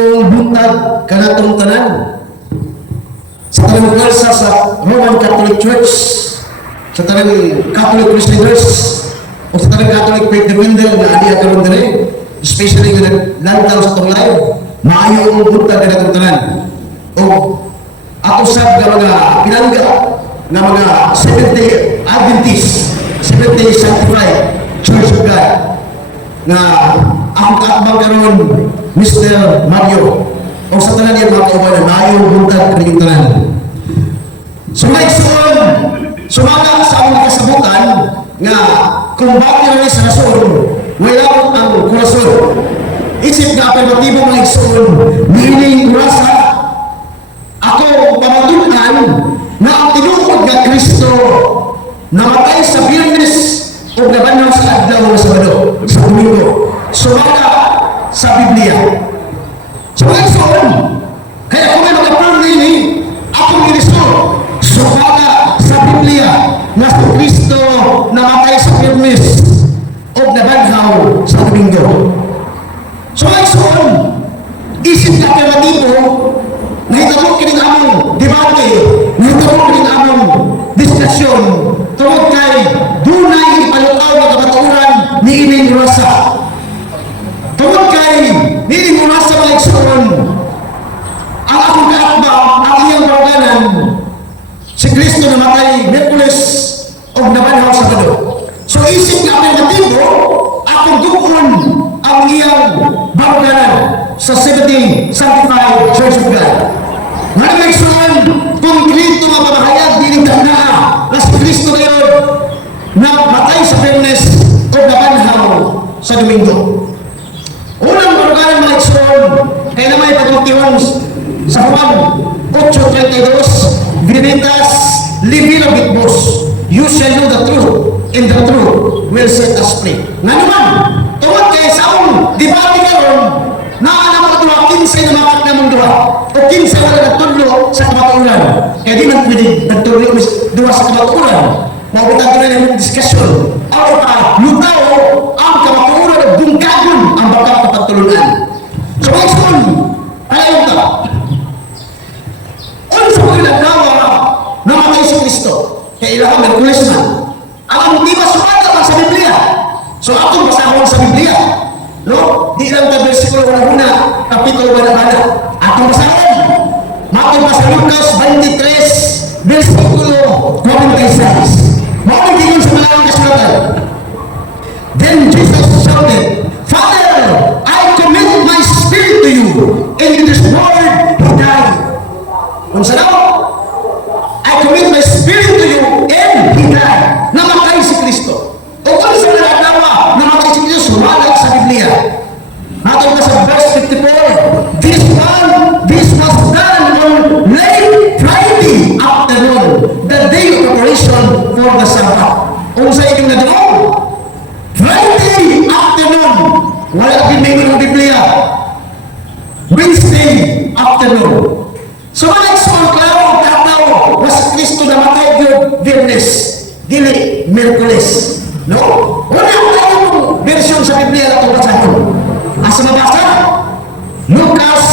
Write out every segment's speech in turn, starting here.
mayong buntag kanatong tanan sa tanang pwersa sa Roman Catholic Church, sa tanang Catholic Crusaders o sa tanang Catholic Faith Defender na adi akaron dire, especially nga lantaw sa tunglay, maayo ang buntag kanatong tanan. O ato sab nga mga pinangga nga mga Seventh-day Adventist, Seventh-day Sanctified Church of God na ang kaatbang karon Mr. Mario o sa tanan niya mga kaubanan maayo buntag kaning tanan. Sumayson sumaga sa among kasabutan nga kung bakit na sa rason wala ang kurason isip nga alternatibo mga igsoon meaning kurasa ako pamatunan na ang tinuod nga Kristo namatay sa Biyernes o nabanaw sa adlaw sa Sabado sa Domingo sumaga sa Biblia. So ngayon, kaya kung may mga purnili, akong Kristo, sumaga sa Biblia na si Kristo namatay sa Biyernes o nabanhaw sa Domingo. So ngayon, isip na alternatibo, nahitabok kining among debate, nahitabok kining among diskusyon, tungkol kay dunay ipalutaw na kabaturan ni ining rasa. Tungkol kay niling rasa mga igsoon, ang akong kaatbang, ang iyang baruganan, si Kristo namatay Miyerkules o nabanhaw sa Sabado. So isip nga alternatibo, akong dukon ang iyang baruganan sa Seventh-day Sanctified Church of God. Nga mga igsoon, kung Kristo nga mamahayag, dinig tanda na si Kristo ngayon namatay sa Biyernes o nabanhaw sa Domingo. Unang baruganan mga igsoon, kaya na may pagmutiwan sa Juan 8:32, Vinitas, Livila Bitbos, you shall know the truth, and the truth will set us free. Nga naman, tungkol kay sa akong debate karon, naanam ko duha, kinsay na makat na mong duha, o kinsay wala nagtudlo sa kamatuuran. Kaya di man pwede nagtudlo duha sa kamatuuran. Mabutan ko na yung diskusyon. Ako pa, lutaw ang kamatuuran at bungkagon ang bakal kapagtulunan. So, mga igsoon, palayon ka. Unsa ko ginagawa namatay si Kristo? Kaya ilang Miyerkules na. Ang motiba sumaga sa Biblia. So, atong basahon sa Biblia. No? Di lang ka versikulo una, kapitulo bana-bana. Atong basahon. Matong sa Lucas 23, versikulo 46. Mauling tingin sa malang kasulatan. Then Jesus shouted, Father, I commit my spirit to you. And in this word, He died. Unsa daw? I commit my spirit to you, and He died. Namatay si Kristo. O kung sa nagagawa, namatay si Kristo, sumalag sa Biblia. Natawag na sa verse 54, This was done on late Friday afternoon, the day of preparation for the Sabbath. Kung sa inyong nagawang, Friday afternoon, wala pinigil ng Biblia. Wednesday afternoon. So mga igsoon, klaro, tataw, was Kristo namatay yung Biyernes, dili Miyerkules. No? Wala tayong version sa Biblia na itong basahon. Asa mabasa? Lucas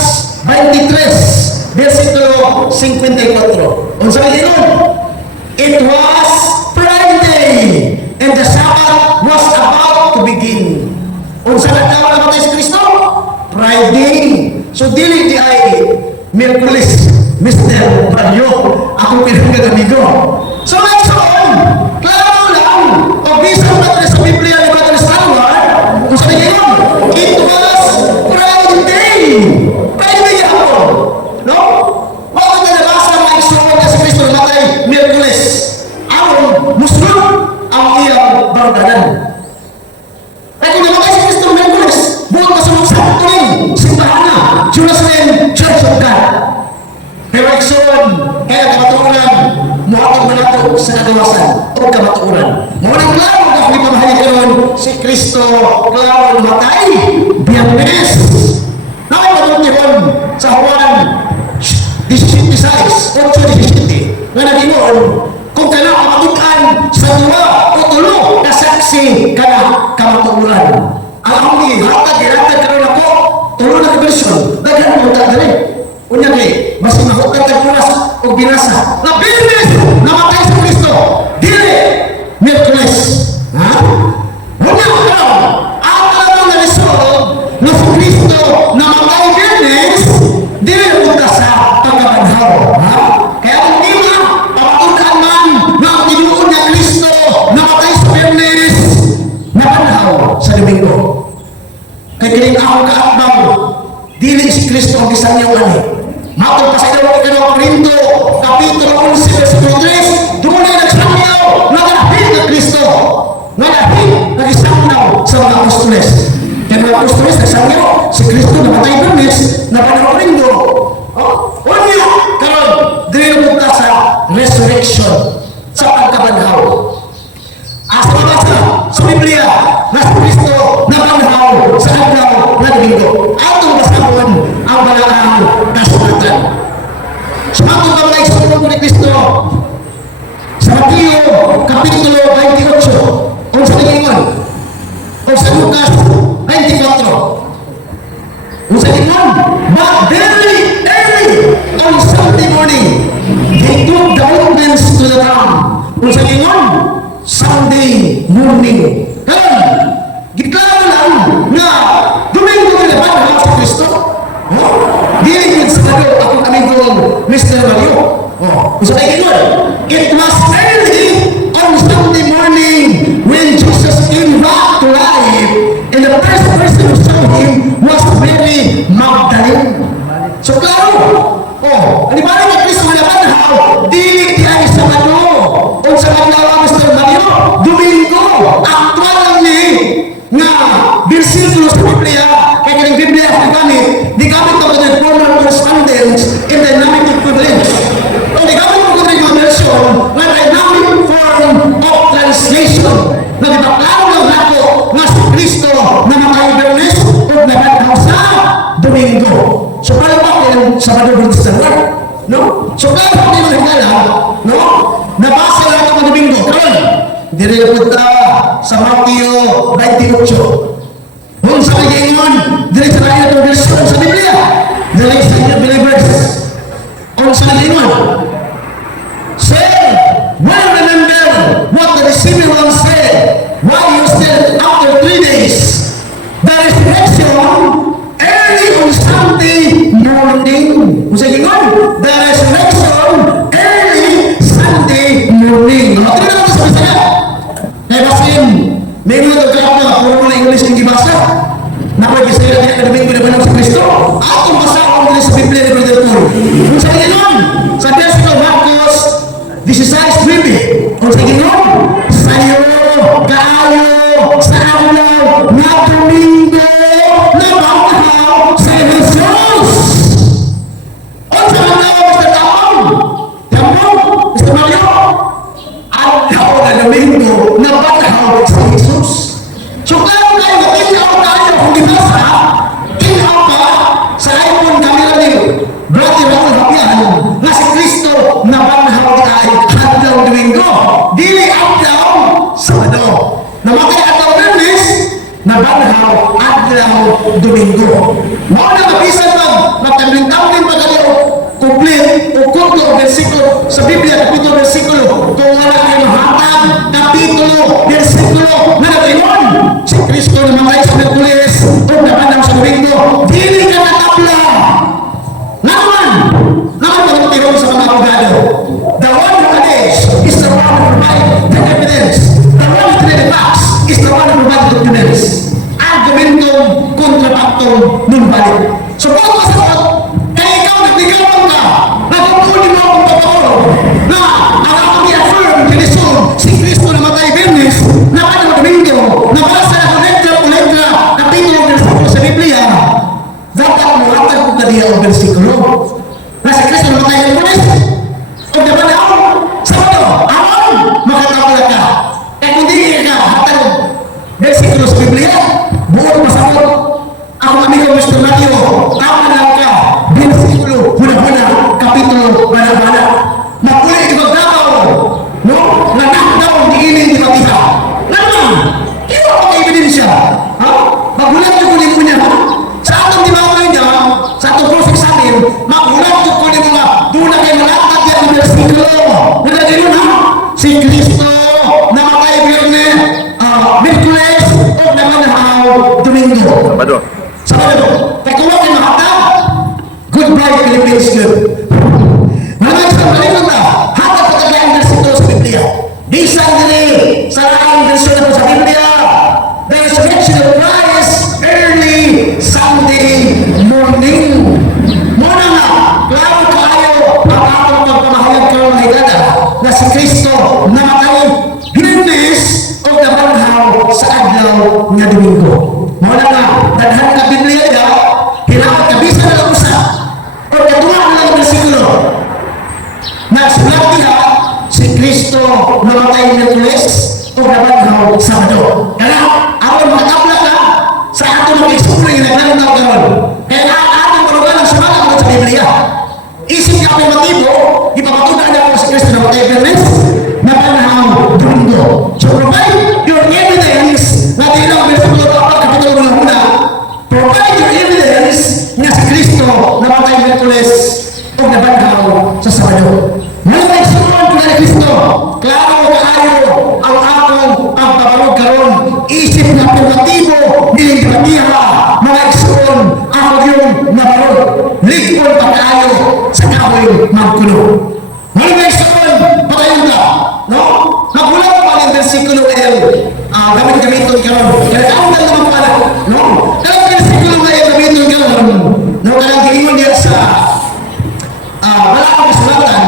23, versikulo 54. Unsa yun? It was Friday, and the Sabbath was about to begin. Unsa na daw namatay si Kristo? Friday. So dili di ay Miyerkules, Mr. Mario, akong pinagkagamigo. So ngayon, klaro lang, o bisan natin sa Biblia ni Brother Stanwar, kung sa yun, it was Friday. Friday ako. No? Bakit na nabasa mga igsoon na si Kristo namatay Miyerkules? Ang Muslim ang iyang baruganan. Kaya kung namatay si Kristo Miyerkules, buong kasunod sa tuling, simbahan na, Jerusalem Church of God. Pero igsoon, kaya kamatuuran, muhatag mo nato sa kagawasan o kamatuuran. Muna klaro na kung ipamahali karon si Kristo, klaro namatay, Biyernes. Nakapagpuntiron sa Juan 16:8 nga nag-ingon, kung ka na kamatukan sa duwa o tulo na saksi ka na kamatuuran. Ang hatag, iratag karon ako, tulo na version, daghan mo grasa. Na Biyernes, namatay sa Kristo. Dili, Miyerkules. Ha? Wala ka. Ang talagang nalisod na si Kristo namatay Biyernes, dili punta sa pagkabanhaw. Ha? Kaya kung di ba, papuntaan man na ang tinuod na Kristo namatay sa Biyernes, nabanhaw sa Domingo. Kaya kining ako kaatbang, dili si Kristo ang isang iyong ani. Matod pa sa ikaw Korinto, Kapitulo 11, versikulo 3, doon ay nagsangyaw, nagahit na Kristo. Nagahit, nagisangyaw sa mga apostoles. Kaya mga apostoles, nagsangyaw, si Kristo namatay Biyernes, nabanhaw Korinto. Unya, karon, dili punta sa resurrection, sa pagkabanhaw. Asa mabasa sa Biblia na si Kristo nabanhaw sa adlaw na Domingo. Atong basahon ang balaang kasulatan. Sumatong ka mga igsoon ko ni Kristo sa Mateo Kapitulo 28 o sa Lingon o sa Lucas 24 o sa Lingon. But very early on Sunday morning they took the ointments to the town. O sa Lingon, Sunday morning. Karon, giklaro lang na Domingo na nabanhaw si Kristo. Dili yun sa kado akong amigong Mr. Mario. So like it was early on Sunday morning when Jesus came back to life, and the first person who saw him was Mary Magdalene. So klaro, di ba rin Kristo na nabanhaw, dili kaya sa kado o sa kadawa Mr. Mario, Domingo, actual ni nga bersikulo sa Biblia. Kaya yung Biblia ang gamit, di gamit ito ng formal correspondence in dynamic equivalence. O di gamit ito ng mga version na dynamic form of translation. Na di ba klaro ng lato nga si Kristo na namatay Biyernes o nabanhaw sa Domingo. So paano ba kung Sabado Bautista Lord? No? So klaro pa kayo nagkala, no? Nabasa lang ito ng Domingo. Karon, dili punta sa Mateo 28. Kung sa Lingon, dili sa kanya itong version sa Biblia. Dili sa inyo believers. Kung sa Lingon, say, well, remember what the deceiver one said. Why you still after 3 days? The resurrection early on Sunday morning. Kung sa Lingon, the resurrection early Sunday morning. Ito na naman sa Bisaya. Kaya basin, may mga tagkakap na puro na English yung gibasa. Nakoy kisaya niya na Domingo na banhaw sa Kristo. Atong basahon nila sa Biblia ni Brother Paul. Kung sa Gingon, sa Tesla Marcos 16:20. Kung sa Gingon, sayo, kaayo, sa araw, na Domingo, na banhaw sa Jesus. O sa araw, Mr. Taon, Mr. Mario, araw na Domingo, na banhaw sa Jesus. So klaro kayo, inaw tayo kung dinasa, inaw pa sa iPhone camera niyo. Brother Raul Hapian, na si Kristo na banhaw tayo adlaw Domingo. Dili adlaw Sabado. Namatay adlaw Biyernes, na banhaw adlaw Domingo. Mao na mabisan mag magtamlin-tamlin pa kayo complete o kurto o versikulo sa Biblia, kapitulo versikulo. Kung wala kayo mahatag, kapitulo, versikulo, na nag-iwan. Si Kristo na mamatay sa Miyerkules o nabanhaw sa Domingo, dili ka natabla. Naman magtiro sa mga abogado. The one who alleges is the one who provides the evidence. The one who provides the facts is the one who provides the documents. Argumentum contra factum nun balik. So kung kasabot, kaya ikaw nagbigawan ka, nagkukunin mo akong papakoro, na ang akong i-affirm, kinisong, si Kristo na matay Biyernes, na banhaw Domingo, na basa ako letra o letra, kapitulo ng versikulo sa Biblia, dapat mo atag kung kadiya ang versikulo. Na si Kristo na matay Biyernes, o nabanhaw, Sabado, awan, makatapala ka. Kaya kung di ka hatag versikulo sa Biblia, buong masabot, ako amigo Mr. Matthew, tama lang ka, versikulo, huna-huna, kapitulo, bana-bana. Makulay di magdabaw, no? Nanakdaw, di ining di matiha. Naman, iyo ako kay ebidensya. Ha? Magulat yung kunin mo niya, ha? Sa atong di ba niya, sa atong cross-examine, magulat yung kunin mo nga, doon na kayo malatag yan ng versikulo. Philippines yun. Mga isang balikan na, hanggang pagkagayang versikulo sa Biblia. Di sandali, sa laking versikulo po sa Biblia, the resurrection of Christ early Sunday morning. Muna nga, klaro kayo ang atong pagpamahayag karon na higala na si Kristo namatay Hirmes o nabanhaw sa adlaw nga Domingo. Muna nga, daghan ka Biblia ya, hilawat ka bisa na lang usa o katuwa na lang versikulo. Nagsulat niya si Kristo namatay Miyerkules o nabanhaw Sabado. Kaya ako makabla ka sa atong mga eksupling na naglandaw karon. Kaya atong marugan ang sumalat ko sa Biblia. Isip ka may motibo, ipapatunan niya ako si Kristo namatay Miyerkules, nabanhaw Domingo. So provide your evidence na di lang versikulo pa ang kapitulo ng una. Provide your evidence na si Kristo namatay Miyerkules o nabanhaw sa Sabado. Mga igsoon ko na Kristo, klaro kaayo ang atong pagpabalog karon. Isip na privatibo, nilinggratiha, mga igsoon, ang yung nabalog. Ligpon pa kaayo sa kahoy magkulo. Mga igsoon, patayon ka, no? Magulang pa ang versikulo L, gamit-gamiton karon. Kaya ang naman pala, no? Kaya versikulo L, gamiton karon, no? Kaya giingon niya sa wala akong kasulatan,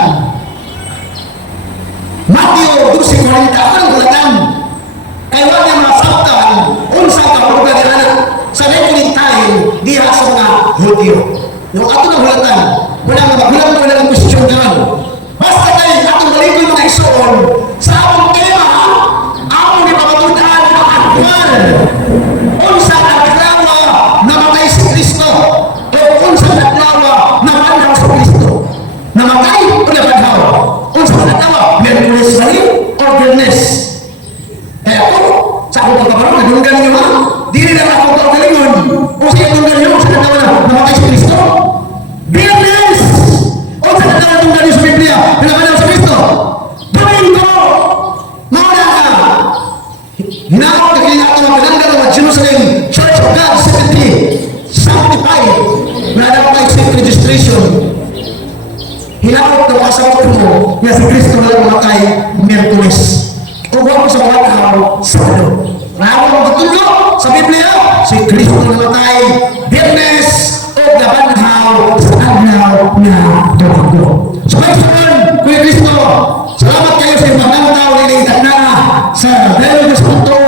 Matthew 12:40 ang ulatan. Kaya wala niya masaktan, unsa ka huwag na anak sa reckoning time diha sa mga Hudyo. No, ato na hulatan, wala nga magulang mo lang ang posisyon naman. Basta kayo, atong balikin mga igsoon, sa atong tema, among ipapatunan ang akmal. Unsa ang aklawa na matay si Kristo, o unsa ang aklawa na manhaw sa Kristo. Namatay o nabanhaw? Unsa ang aklawa? Miyerkules ba rin o Biyernes? Kaya ako, sa akong pagkabaroon, nadunggan niyo ha? Di rin lang akong pagkalingon. O sa nadunggan niyo, sa natawa na namatay si Kristo? Biyernes! O sa natawa na nadunggan niyo sa Biblia, pinapanaw sa Kristo? Domingo! Mauna ka! Hinawag na kinakato ang pinanggal ng Jerusalem Church of God 70 sanctified. Wala na ako kayo safe registration. Hinawag na makasawag mo na si Kristo na lang matay Miyerkules. Uwa ko sa mga tao Sabado. Rawag ang tutulog sa Biblia, si Kristo na matay Biyernes o nabanhaw sa adlaw na Domingo. So kayo saman, Kuya Kristo, salamat kayo sa ibang tao nilingkat na sa Belo Santo,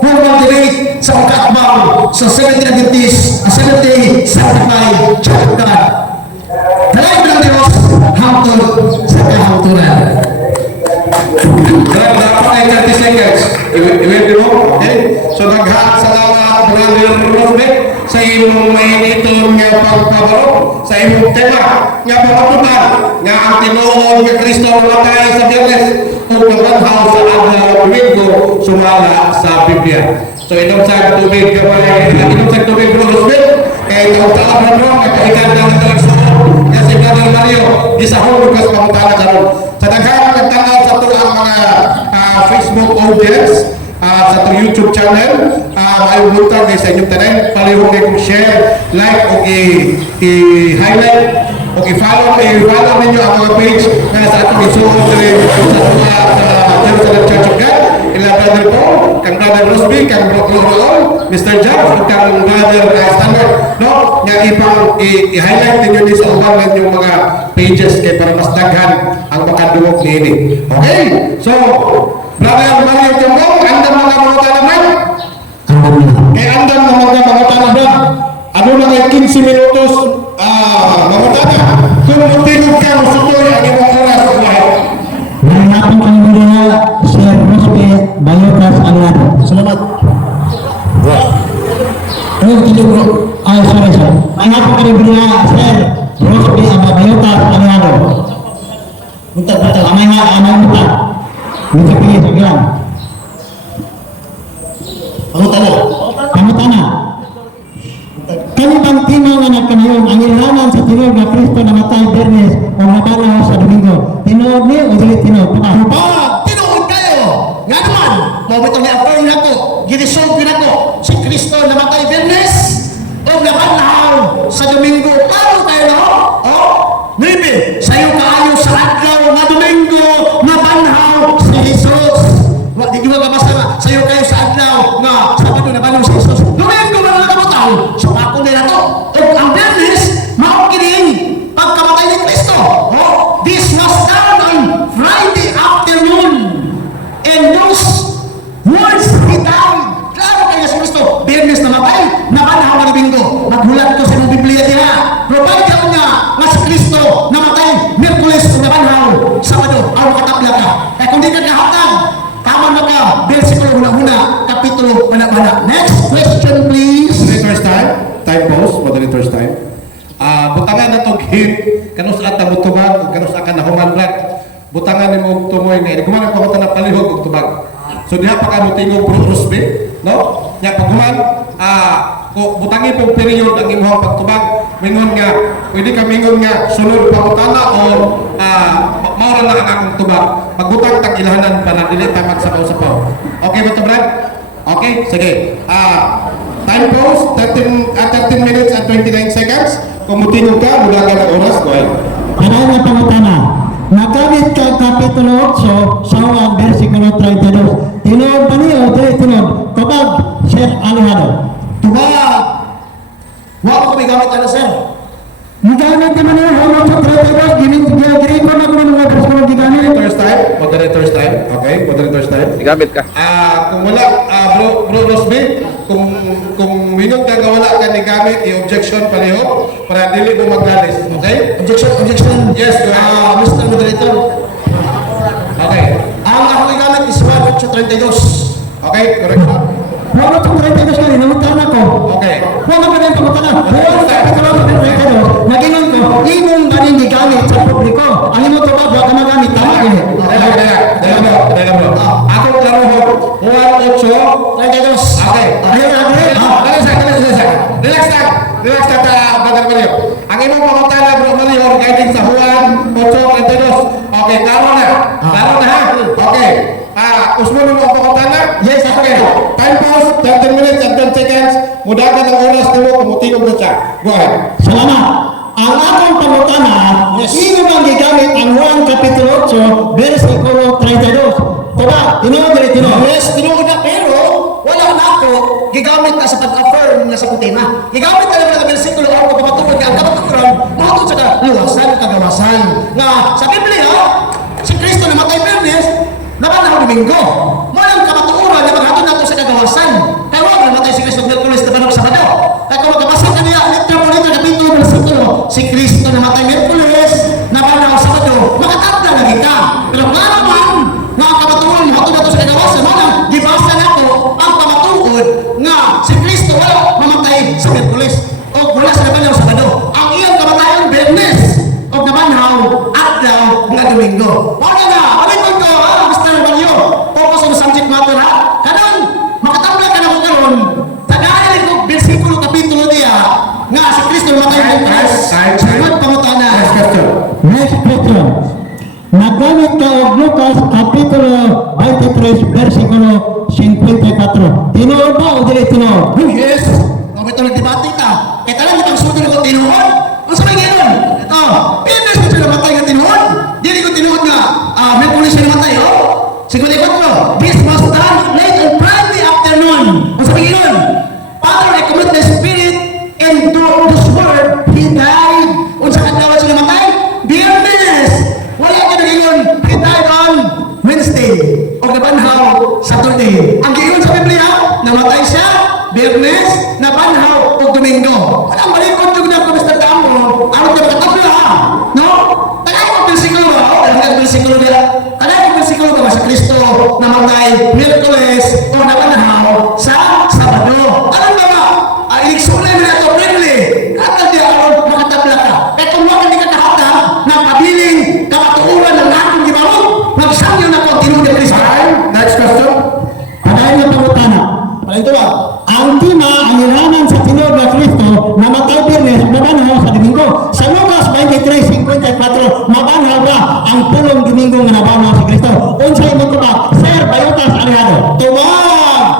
Huwag Direct sa Pagkakbang sa 70 Adventist, 70 Sanctified Church of God. Dalay ng Diyos, hangtod sa kahangturan. Dapat ay 30 seconds. Iwede mo? Okay? So naghaan salamat, Brother Rosbeck, sa imong mainitong nga pagpabaro, sa imong tema nga pamatunan nga ang tinuod nga Kristo namatay sa Biyernes o nabanhaw sa adlaw Domingo sumala sa Biblia. So inom sa tubig ka pa, inom sa tubig Bro Rosbeck, kaya itong taon mo, kakaitan ng talagsuon, kasi Brother Mario, isahon ko sa pamutana karon. Sa daghang nagtanaw sa ito ang mga Facebook audience, sa itong YouTube channel, ay buntag sa inyong tanan, palihog kayo kong share, like, o i-highlight, o i-follow ninyo ang mga page na sa atong isuot rin sa Jerusalem Church of God. Ila Brother Paul, kang Brother Rosby, kang Brother Raul, Mr. Jeff, kang Brother Standard, no? Nga i-highlight ninyo din sa ubang ninyong mga pages kay para mas daghan ang makaduwag nini. Okay? So, Brother Mario Tiambong, andam mga mga tanaman? Kaya andam na mga tanaman. Ano na ngay 15 minutos mga tanaman? Kung matinog ka, masutoy ang imong oras sa buhay. Nanapin ang mga Sir Rosbe Bayotas Aliano. Salamat. Sorry. Nanapin ang mga Sir Rosbe Bayotas Aliano. Buntag. Amay buntag. Buntag pilih sekian. Pangutana. Kami bang timang na nagkanayong ang ilanan sa tinuod na Kristo na matay Biyernes o nabanhaw sa Domingo. Tinuod ni o dili tinuod? Tinuod kayo! Nga naman, mabitong ni-affirm na ko, ginisolve na ko, si Kristo namatay Biyernes o nabanhaw sa Domingo. Paano kayo no? O, hit kanus ata mo tubag kanus aka na human blood butangan nimo og tumoy nga kumanan pa ko tanang palihog og tubag so diha pa ka mo tingog bro Rusbe no nya paghuman ko butangi pong period ang imong pagtubag mingon nga pwede ka mingon nga sunod pangutana o maura na ang akong tubag magbutang tag ilahanan para dili ta magsapaw-sapaw okay ba to Brad okay sige time pause 13 minutes and 29 seconds kung mutingog ka mula ka ng oras go ahead Kanayon nga pangutana, nagamit ka Kapitulo 8 sa 1 versikulo 32. Tinuod pa niyo, dili tinuod. Kapag Sir Alejandro. Tubag! Huwag ko kami gamit ano, sir. Nagamit naman niyo, huwag sa 32. Ginirin ko na kung mga versikulo gigamit. Moderator's time okay moderator's time Gamit ka. kung wala bro Rosby kung mingon ka nga wala ka ni gamit i-objection pareho para dili mo maglalis okay Objection. Yes, go ahead. Mr. Moderator. okay Ang ako gamit is 1.32. okay correction Huwag sa 32 ka rin, namutana ko. okay Huwag ka rin pangutana. Huwag sa Kapitulo 32. Naginon ko, imong galing gigamit sa publiko. Ang imong tubag, huwag ka magamit. Tama ko. Dala bro. Ako klaro ho. 1-8. 32. Okay. Relax lang. Relax ka ta, Brother Mario. Ang imong pangutana, Bro Mario, guiding sa Juan 8:32. Okay, klaro na. Klaro na ha? Okay. Usmo mo ang pangutana? Yes, okay. Time pause, 13 minutes and 10 seconds. Mudagan ang oras nimo kung mutingog na siya. Go ahead. Salamat. Ang akong pangutana, sino bang gigamit ang Juan Kapitulo 8, versikulo 32? Diba? Tinuod rin tinuod. Yes, tinuod na pero wala na ako gigamit ka sa pag-affirm na sa kutina. Gigamit ka naman ng bersikulo ako kapatungod ka ang kapaturan mahutod sa luwasan at kagawasan. Nga sa Biblia, si Kristo namatay Bernes, naman Domingo. Walang kapaturan na maghatod nato sa kagawasan. Kaya wag namatay si Kristo Miyerkules na banok Sabado. Kaya kung magkabasa ka niya, litra po nito, kapitulo, bersikulo, si Kristo namatay Miyerkules, naman Sabado, makatabla lagi ka. Pero nga naman, nga kapaturan mo nato sa kagawasan, walang gibasa nato ang pamatuod nga si Kristo wala mamatay sa Miyerkules o wala sa naman Sabado. Ang iyong kamatayan Bernes o namanhaw adlaw nga Domingo. Wala na, alikod ko, Mr. Mario, focus on the subject matter ha. Kanon, makatabla ka na ko karon, tagahin ko bersikulo kapitulo diya nga si Kristo namatay Bernes. Sunod pangutana. Next question. Next question. Nagamit ka og Lucas Kapitulo 23, versikulo 54. Tinuod ba o dili tinuod? Oh yes! Kung ito nagdebate ka, kaya talagang itang sudo ko tinuod. Ang sabay gano'n? Ito, Bernes ko siya namatay nga tinuod. Dili ko tinuod nga, may pulis siya namatay, oh. 54, this was done late on Friday afternoon. Ang sabay gano'n? Father, I commit the Spirit and do this word, He died. Unsa kadlaw siya namatay? Bernes! Wala ka na gano'n, He died on Wednesday. O nabanhaw, Saturday. Ang giyon sa Biblia, namatay siya, Bernes, nabanhaw, o Domingo. Walang malikot yung na ko, Mr. Tambo. Ano ka makatabla, ha? No? Tagay ko bersikulo ba? O, tagay ko bersikulo nila. Tagay ko bersikulo ba sa Kristo, namatay, Miyerkules, o nabanhaw, sa Sabado. Ano ba ba? Iligsulay mo na ito, friendly. Katal di ako, makatabla ka. Kaya kung wala hindi ka kahata, ng pabiling kapatuuran ng aking gibawag, magsangyo na ko ang tinuod ng Kristo. Next question. Padayon nga pangutana. Palito ba? Ang tima, ang iranan sa tinuod na Kristo, namatay Bernes, mabanhaw sa Domingo. Sa Lucas 23:54, mabanhaw ba ang pulong Domingo nga nabanhaw sa Kristo? Unsay mo ba? Sir Bayotas Alejandro. Tumag!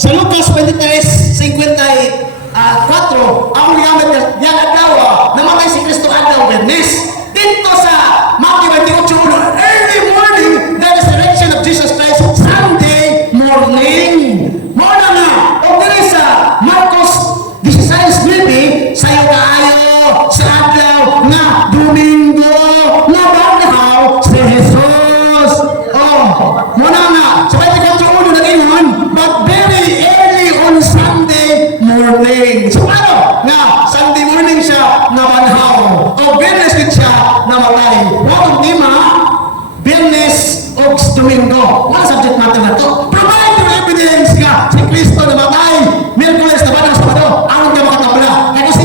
Sa Lucas 23:54, ang ligamit niya adlaw, namatay si Kristo adlaw Bernes. Dito sa Matthew 28:1, early morning, the resurrection of Jesus Christ, Sunday morning. Muna na, o diri sa Marcos 16:9, sayo kaayo sa adlaw na Domingo, nabanhaw si Jesus. Muna na, sa 24:1 na ngayon, but very early on Sunday morning. So ano? Nga, Sunday morning siya nabanhaw. O Bernes din siya namatay. Wakong lima, Bernes o Domingo. Wala subject matter na to. Provide your evidence nga si Kristo namatay. Miyerkules na ba ng Sabado? Anong ka makatabla? Kaya kung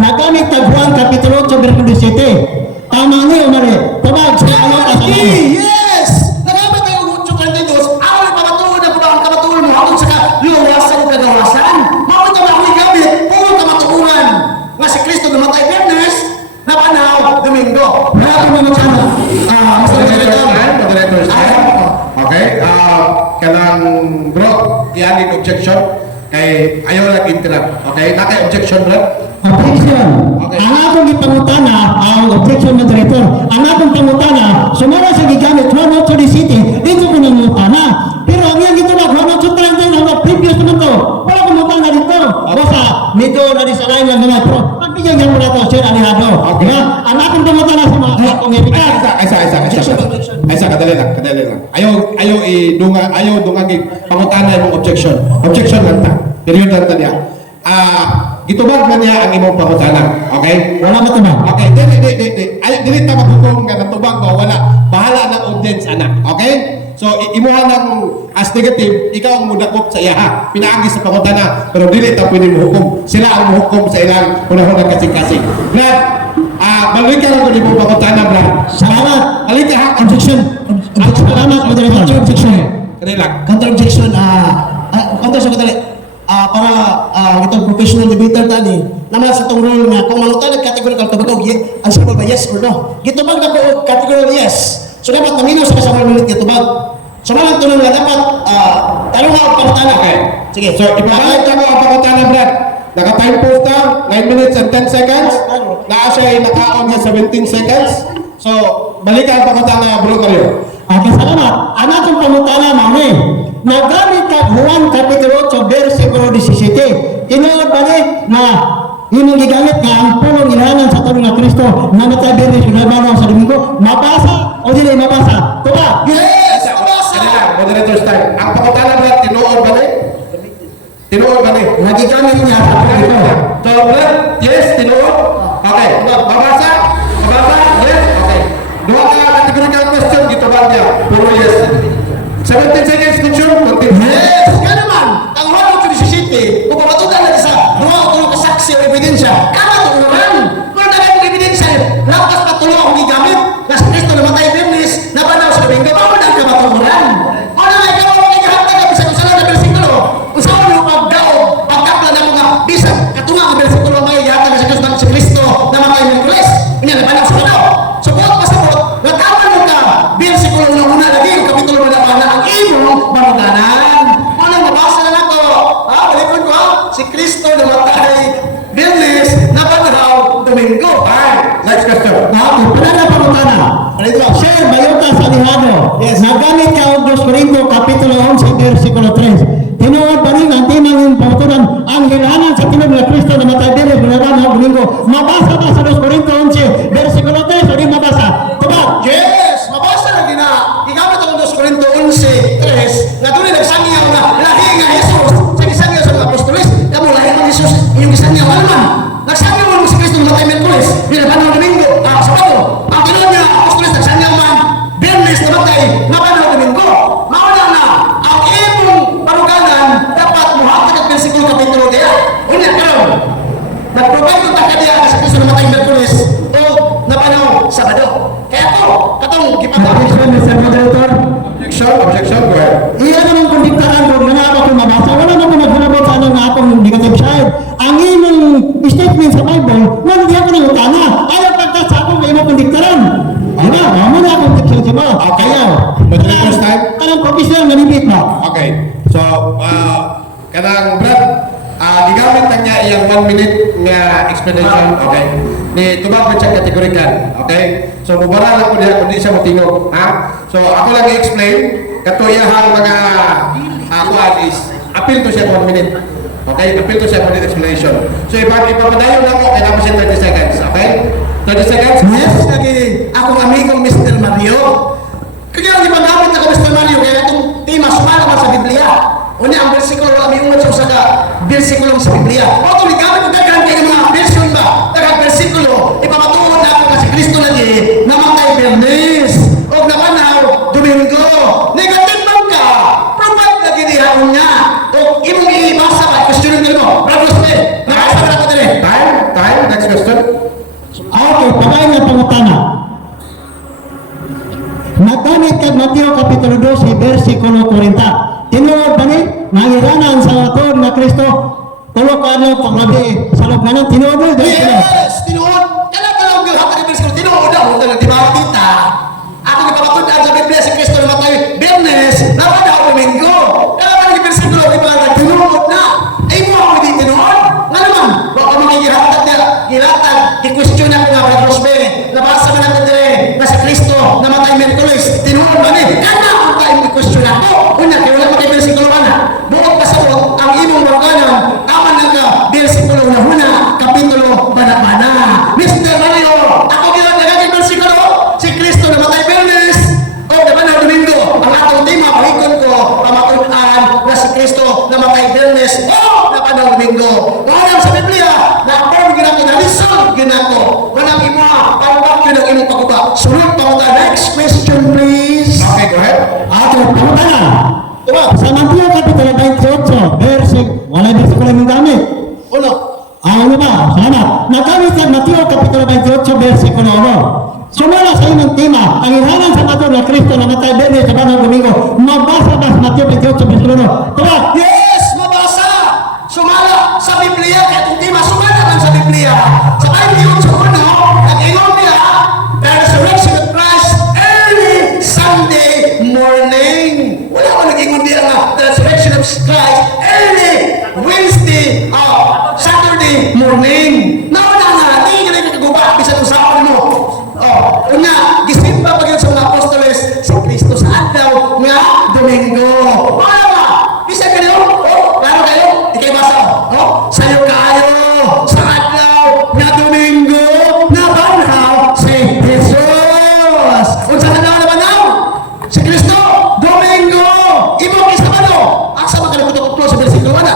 nagamit tag Juan Kapitulo 8 versikulo 17. Tama niyo mali. Tabag sa ano ka sa mga. Yes! Nagamit tayo ng 8:22. Ako na pamatuon na ang kamatuon mo. Ako sa luwasan o kagawasan. Mapit na ako gamit. Puro kamatuunan. Nga si Kristo namatay Biyernes, napanaw Domingo. Wala ko naman sana. Moderator's time. Okay, kanang bro, iyanin objection kay ayaw lang interrupt. Okay, nakay objection bro. Objection. Okay. Ang atong gipangutana, ang objection moderator, ang atong pangutana, sumara sa gigamit Juan 8:17, dito ko nangutana. Pero ang iyang gitulak, Juan 8:31, ang previous naman to, wala ko mutang na dito. Basta, medyo na di sa lain lang naman, pero pagbigyan niya muna to, sir, alihado. Okay. Diba? Ang atong pangutana sa mga akong epikas. Isa, kadali lang. Ayaw dungag pangutana yung objection. Objection lang ta. Period lang ta niya. Gitubag man niya ang imong pangutana. Okay? Wala matubag. Okay, dili ta maghukom nga natubag ba wala. Bahala ng audience anak. Okay? So imuha ng as negative, ikaw ang mudakop sa iya ha. Pinaagi sa pangutana, pero dili ta pwede mohukom. Sila ang mohukom sa ilang unahon kasing-kasing. Brad, balik ka lang kung di mo pangutana, Brad. Salamat. Halika ha. Objection. Salamat, moderator. Objection. Kanila. Counter objection, counter sa kadali, para itong professional debater tani, naman sa itong rule nga, kung malutan ang categorical tabagaw, ang simple ba yes or no? Gitubag na ko categorical yes. So dapat naminaw sa kasama minute gitubag. So malang tulong nga dapat, tanong nga ang pangutana. Okay. Sige. So ipabalik ka mo ang pangutana, Brad. Naka-time post na, 9 minutes and 10 seconds. Naa siya ay naka-on niya 17 seconds. So, balik ka ang pangutana, bro kayo. Okay, salamat. Ang atong pangutana, mami, nagamit ka Juan Kapitulo 8, versikulo 17. Tinuod ba ni na yung gigamit nga ang pulong ilahanan sa tulong ng Kristo na natabirnis yung nabanaw sa Domingo, mabasa o dili mabasa? Tuba! Yes! Kanila, moderator's time. Ang pangutana, Brad, tinuod ba ni? Tinuod ba ni? Nagigamit niya sa Kristo. So, Brad, yes, tinuod? Okay. Mabasa? Mabasa? Yes? Okay. Dua ka categorical question, gitubag niya. Puro yes. 17 seconds, question, continue. Yes! Nga naman! Ang Juan 8:17, kung pamatutan natin sa duha o tulong kasaksi o ebidensya, kama tuunan! Kung nagay mong ebidensya, lapas patulo akong gigamit, na si Kristo namatay Biyernes, nabanaw sa Domingo, bawal ang kamatuunan! O na may gawa kong igahatag na bisag usalan na bersikulo, kung saan mo pagdaog, pagkapla na mga bisag, katunga ang bersikulo ang may ihatag na si Kristo namatay Miyerkules, kanya nabanaw sa Domingo. So buot pasabot, nagkaman mo ka, bersikulo na una lagi, yung kapitulo na napana ang imong banutanan. Ano, mabasa na ako. Balikon ko si Kristo namatay Biyernes, nabanaw Domingo. Alright, next question. Okay, panala pangutana. Sir, bayota sa alihado. Yes. Nagamit ka og 2 Corinto Kapitulo 11, versikulo 3. Tinuod pa rin ang timang yung pangutunan, ang hilahanan sa tinog na Kristo na matay Biyernes, nabanaw Domingo. Mabasa ba sa 2 Corinto 11, versikulo 3 o di mabasa? Tubag! Yes! Mabasa na gina. Igamit ang 2 Corinto 11:3 na doon nagsangyaw na lahi nga Jesus sa gisangyaw sa mga apostoles. Kamo lahi nga Jesus yung gisangyaw naman. Nagsangyaw mo si Kristo namatay Miyerkules, nabanaw Domingo. Sabado. Ang tinuod niya apostoles nagsangyaw man Biyernes namatay, nabanaw Domingo. Mauna na ang imong paruganan dapat muhatag at bersikulo kapitulo kaya. Unya karon. Nag-provide yung takadiya kasi Kristo namatay Miyerkules o nabanaw Sabado. Kaya ko, katong gipatawag. Objection, Mr. Moderator. Objection, go ahead. Iya naman kung diktaran ko na ako kung mabasa. Wala naman naghulabot sa anong akong negative side. Ang imong statement sa Bible, wala di ako ng utana. Ayaw pagka sa akong imong kung diktaran. Diba? Amo na akong objection mo. Ayaw. Moderator's time. Anong professional na limit mo? Okay. So, kanang Brad, gigamit na niya iyang 1 minute nga explanation, okay? Ni tubag ko siya categorical, okay? So, mubara lang ko niya kung di siya matingog, ha? So, ako lang i-explain, katuyahang mga kuan is, appeal to siya 1 minute. Okay? Appeal to siya 1 minute explanation. So, ipapadayon lang ko, kaya naman siya 30 seconds, okay? 30 seconds? Yes, lagi akong amigong Mr. Mario. Kaya ang ipagamit ako Mr. Mario, kaya itong tema sumala man sa Biblia. Unya ang bersikulo wala may umat sa usa ka bersikulo sa Biblia. O ito, ligamit ko daghan kayo mga version ba? Daghang bersikulo. Ipamatuon na ako nga si Kristo lagi namatay Biyernes. O nabanaw Domingo. Negative man ka. Provide lagi niya unya. O imong ibasa ba? Questionin mo. Bravo Smith. Nakasa ka na ko din. Time? Next question. Nagdamit kag Mateo Kapitulo 12, versikulo 40. Tinuod ba ni? Nangiranan sa aton nga Kristo. Tulo ka ano panglabi sa lugnanan. Tinuod mo. Yes, tinuod. Kailangan yung hapon ni Kristo. Tinuod ako. Di ba kita? Ako ipapatundaan sa Biblia si Kristo na matay. Bernes, naman ako Domingo. Kailangan yung versikulo. Tinuod na. Ay mo ako hindi tinuod. Nga naman, baka makikiratan niya. Kilatan, i-question niya ko nga para Rosberry. Nabasa man natin dire na si Kristo namatay Merkulis. Tinuod ba ni? Kana ako tayo i-question ako. Una, kaya wala matay versikulo ka na. Buot pasabot, ang imong maruganan, aman na ka, versikulo na huna, kapitulo, bana-bana. Mr. Mario, ako gila nagagay versikulo. Si Kristo namatay Bernes. O, naman na Domingo. Ang atong tema, mahikon ko, pamakulaan na si Kristo namatay Bernes. O, naman na Domingo. Kung sa Biblia, na-affirm ginako, na-listen ginako. Walang imuha, parang yun ang imong pagkuba. Sunod pa ko. Next question, please. Okay, go ahead. Ato, pangutana. Diba? Sa Mateo Kapitulo 28, wala versikulo yung gamit. Uno. Ano ba? Salamat. Nagamit sa Mateo Kapitulo 28, versikulo 1. Sumala sa inyong tema, ang ihanan sa Mateo na Kristo na matay Bernes sa Banang Domingo. Mabasa ba sa Mateo 28, versikulo 1? Diba? Yes, mabasa. Sumala sa Biblia, kaya itong tema, sumala man sa Biblia. Sa 28:1, nag-ingon niya, the resurrection of Christ early Sunday morning. Wala ko nag-ingon niya nga, the resurrection of Christ early Wednesday, Saturday morning. Nauna nga, hindi ka nagkagubak, bisa itong saon mo. Una, gisimba pa yun sa mga apostoles, si Kristo sa adlaw nga Domingo. Wala ba? Bisa kayo? Klaro kayo? Ikay basa. Sayo kayo sa adlaw nga Domingo na banhaw si Jesus. Unsa na na banhaw? Si Kristo, Domingo. Imo kisabado. Asa makalagutok sa bersikulo na?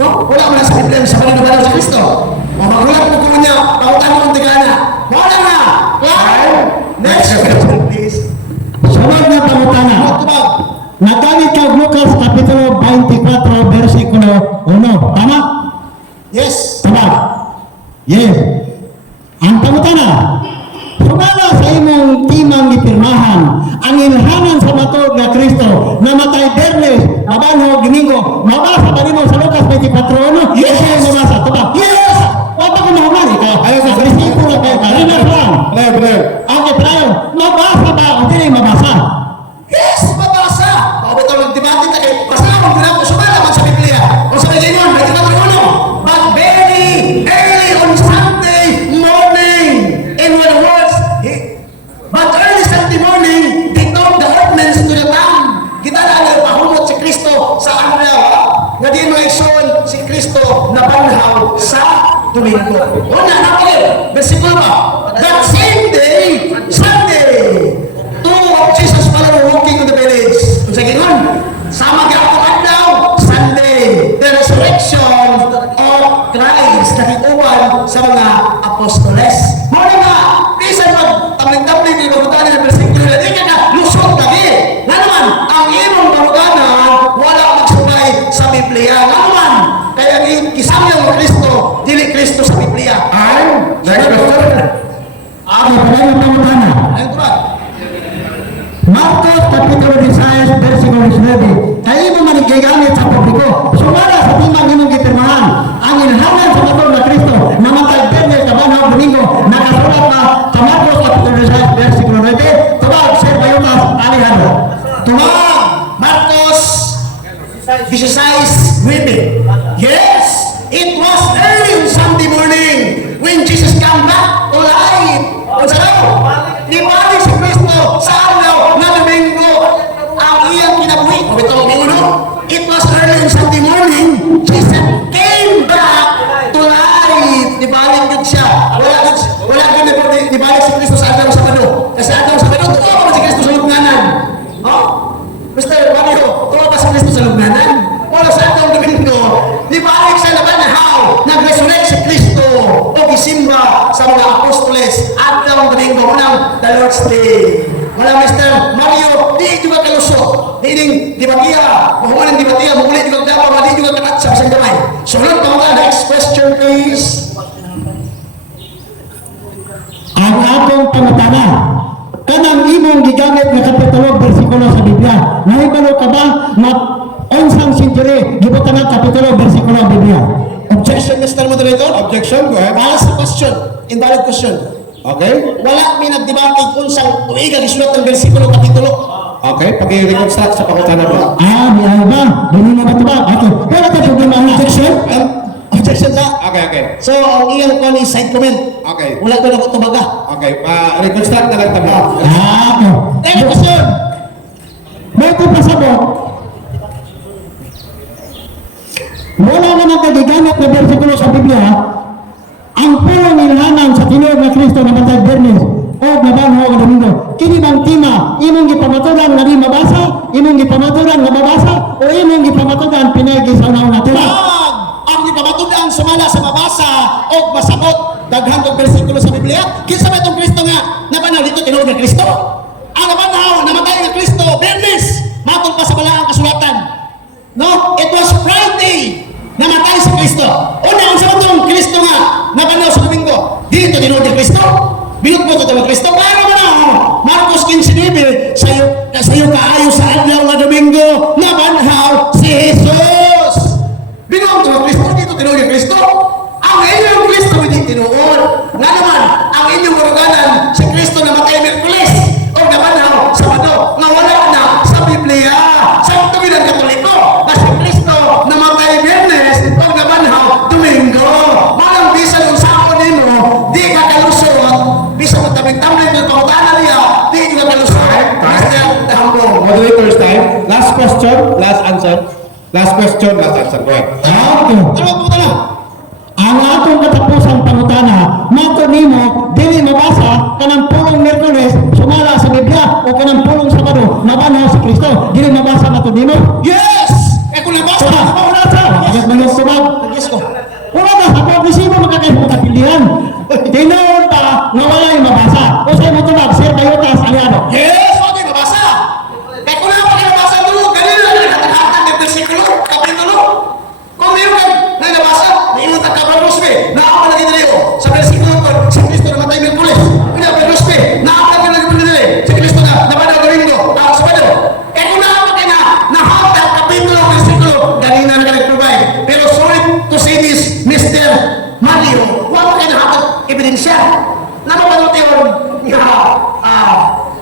No? Wala man sa Biblia sa banhaw si Kristo. Magulat mo ko niya, pautan mo ang tigana. Wala na. Next question, please. Sunod na pangutana. Tubag. Nagamit kag Lucas Kapitulo 24, versikulo 1. Tama? Yes. Tama. Yes. Ang pangutana. Sumala sa imong timang gipirmahan ang ilhanan sa matod na Kristo na matay Bernes, mabanho Domingo. Mabasa ba nimo sa Lucas 24:1? Yes. Mabasa. Tama. Yes. Wa pa ko mahumani ka. Ayo sa bersikulo kay Karina Fran. Okay, pero mabasa ba o dili mabasa? Yes, mabasa. Bitaw ng debate na kay pasahon ko na ko sumala man sa Biblia. O sa Biblia, may tinatawag but very early on Sunday morning. In other words, but early Sunday morning, they took the ordinance to the town. Kita na ang pahumot si Kristo sa araw. Nga di mo ikson si Kristo na banhaw sa Domingo. Una, napagin. Versikulo ba? That same day, Sunday, two of Jesus' followers walking in the village. Kung sa ganoon, sama ka adlaw, Sunday, the resurrection of Christ, nakikuban sa mga apostoles. Muna nga, isa mag-tabling-tabling yung baruganan ng versikulo na di ka na lusot lagi. Nga naman, ang imong baruganan, wala magsugay sa Biblia. Nga naman, kaya kisamyang mo Kristo, dili Kristo sa Biblia. Next question. Ako pala pangutana. Ayun ko ba? Marcos Kapitulo 16, versikulo 19. Kayo mo manigigamit sa publiko. Sumala sa timang imong gipirmahan ang ilhanan sa matod na Kristo na matay Bernes sa banhaw Domingo. Nakasulat na sa Marcos Kapitulo 16, versikulo 19. Tubag, Sir Bayutas, Alejandro. Tumawag, Marcos 16:9. Yes, it was early on Sunday morning when Jesus came back to life. Ang saraw, nibalik si Kristo sa araw na Domingo ang iyang kinabuhi. O ito ang uno, it was early on Sunday morning, Jesus came back to life. Nibalik yun siya. Wala nibalik si Kristo sa araw sa Sabado. Kasi araw sa Sabado, tuwa pa si Kristo sa lugnanan. Mr. Mario, tuwa pa si Kristo sa lugnanan? Wala sa atong Domingo. Nibalik sa nabanhaw, nag-resurrect si Kristo o gisimba sa mga apostoles at ang Domingo, unang the Lord's Day. Wala Mr. Mario, di juga kalusot. Di batiya, mahuman di batiya, mahulit juga dapat, di juga kanat sa isang gamay. Sunod pa mga next question please. Ang atong pangutana. Kanang imong gigamit nga Nahibalo ka ba na unsang century gibutan ang kapitulo bersikulo ng Biblia? Objection, Mr. Moderator. Objection, go ahead. Para sa question, invalid question. Okay? Wala mi nagdebate kung saan tuiga gisulat ng bersikulo kapitulo. Okay, pag-i-reconstruct sa pangutana mo. Biyahe ba? Dili na ba ito ba? Okay. Pero ito problema ang objection. Objection sa. Okay. So, ang iyang ko ni side comment. Okay. Wala ko na ko tubaga. Okay, reconstruct na lang tabi. Okay. Next question. May ito pasabot. Wala na nagkagigamit na bersikulo sa Biblia. Ang pulong ilhanan sa tinuod na Kristo na matay Bernes o nabanho nga Domingo. Kini bang tima, imong gipamatudan nga di mabasa, imong gipamatudan nga mabasa, o imong gipamatudan pinagi sa unang natira. Ang ipamatudan sumala sa mabasa o masabot daghang kong bersikulo sa Biblia. Kinsa ba itong Kristo nga nabanaw dito tinuod nga Kristo? Ang nabanaw, namatay nga Kristo, Bernes, matol pa sa balaang kasulatan. No, it was Friday namatay si Kristo. Una, ang sabotong Kristo nga nabanaw sa Domingo. Dito tinuod nga Kristo. Binutbot ito ng Kristo. Para mo na, Marcos 15:9, sayo kaayo sa adlaw nga Domingo nabanhaw si Jesus. Binuong ng Kristo, dito tinuod ang Kristo. Ang inyong Kristo hindi tinuod. Nga naman, ang inyong maruganan, si Kristo na matay Merkules o nabanhaw Sabado, nga wala na sa Biblia. Sa tuwilang Katoliko, na si Kristo na matay Biyernes o nabanhaw Domingo. Malang bisan yung sakon nimo, di ka kalusot. Bisan mo tabing-tamlin ng pangutanan niya, di ka kalusot. Mr. Tambo. Moderator's time. Last question, last answer. Last question, last answer. Go ahead. Okay. Ano po ito na? Ang atong katapusang pangutana, mato nimo dili mabasa kanang pulong Miyerkules sumala sa Biblia o kanang pulong Sabado nabanhaw sa Kristo. Dili mabasa nato nimo. Yes! Eh kung nabasa, Sa wala sa ayat man yung sumab. Yes ko. Wala na sa publisimo makakay mo kapilihan. Tinuod pa nga wala yung mabasa. O sa mo tubag sir Bayotas aliado. Yes! Okay, mabasa! Eh kung naman kayo nabasa tulo, ganun lang nakatahatan ng bersikulo, kapitulo. Kung meron kang nabasa, mayroon kang kabarospe, nakapalagi na rin sa bersikulo ko, si Kristo na matay Miyerkules. Kabarospe, nakapalagi na rin si Kristo na nabanhaw Domingo, tapos Sabado. Eh kung naman kayo nahata kapitulo, bersikulo, ganun na nag-provide. Pero sorry to say this, Mr. Mario, wala kayo nahata ebidensya. Napapanot yun nga,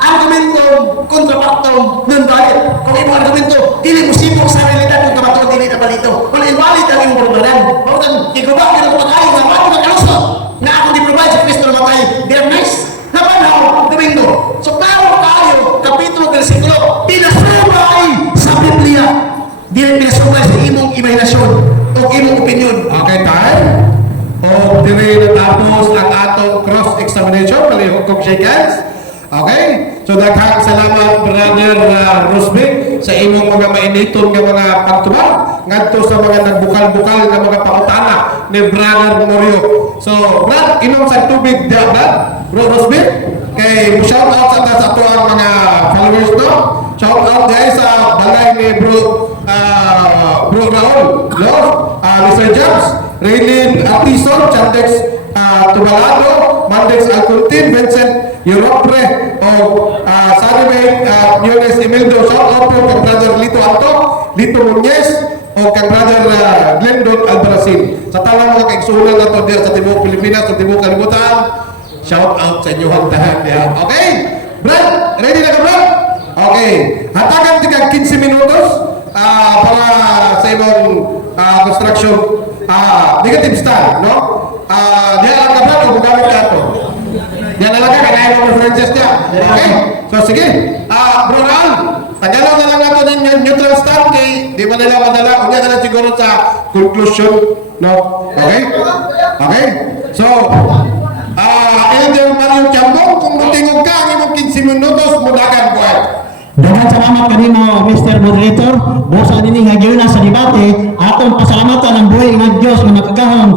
argumento kontrapakto ng balit. Kung yung argumento, dili mo sipong sa realidad kung kabato, dili na balito. Kung invalid ang iyong pagbalan. Pautan, ikaw kaya kumakain na wala na kaluso na ako di-provide sa Kristo na matay. They're nice. Nabanhaw, Domingo. So, tao kayo, kapitulo, versikulo, pinasubay sa Biblia. Dili pinasubay sa imong imahinasyon o imong opinion. Okay, time. O dire na tapos ang atong cross-examination. Palihog kong shake hands. Okay? So, daghang salamat, Brother Rosby, sa imong mga mainiton nga mga pagtubag ngadto sa mga nagbukal-bukal nga mga pakutana ni Brother Morio. So, Brad, inom sa tubig dia, Brad? Bro Rosby? Kay shout out sa ato ang mga followers no? Shout out guys sa balay ni Bro Raul, no? Mr. Jobs, Raylin Atison, Chandex Tubalado, Mandex Alcuntin, Vincent Europre, o Sanibay Nunes Emildo. Shout out po kay Brother Lito Anto, Lito Muñez, o kay Brother Glendon Albaracin. Sa talang mga kaigsunan na to sa Tibok Pilipinas, sa Tibok Kalibutan, shout out sa inyo hantahan niya. Okay? Brad, ready na ka, Brad? Okay. Hatagan di kang 15 minutos para sa ibang construction negative style, no? Diyan lang ka, Brad, o bugamit ka ito. Diyan na lang ka, kanahin mo references niya. Okay? So, sige. Bro Raul, tagalaw na lang nato ng neutral style kay di ba nila madala. Unya na lang siguro sa conclusion, no? Okay? Okay? So, Elder Mario Chambong, kung mutingog ka, ang imong 15 minutos, mudagan ko eh. Daghang salamat kanimo Mr. Moderator. Busa dinhi nga giuna sa debate, atong pasalamatan ang buhay nga Dios nga nakagahom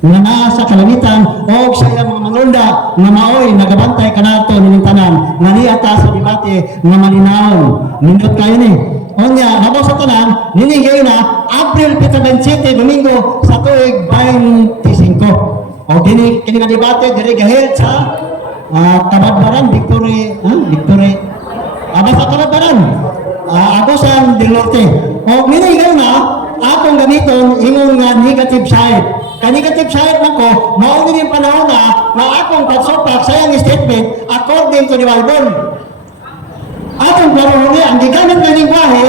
nga naa sa kalamitan o sa iyang mga manunda nga maoy nagabantay kanato nining tanan nga niata sa debate nga malinawon. Nindot kayo ni. Onya, habang sa tanan, nini giuna April 27 Domingo sa tuig 25. O kini nga debate diri gahit sa Kabadbaran, Victory, basta Kabadbaran. Agosan del Norte. O minigaw na, akong gamiton, ingon nga negative side. Ka-negative side man ko, mauni din panahon na akong pagsupak sa iyang statement according to the Bible. Atong klarohuli, ang gigamit ng lingwahe,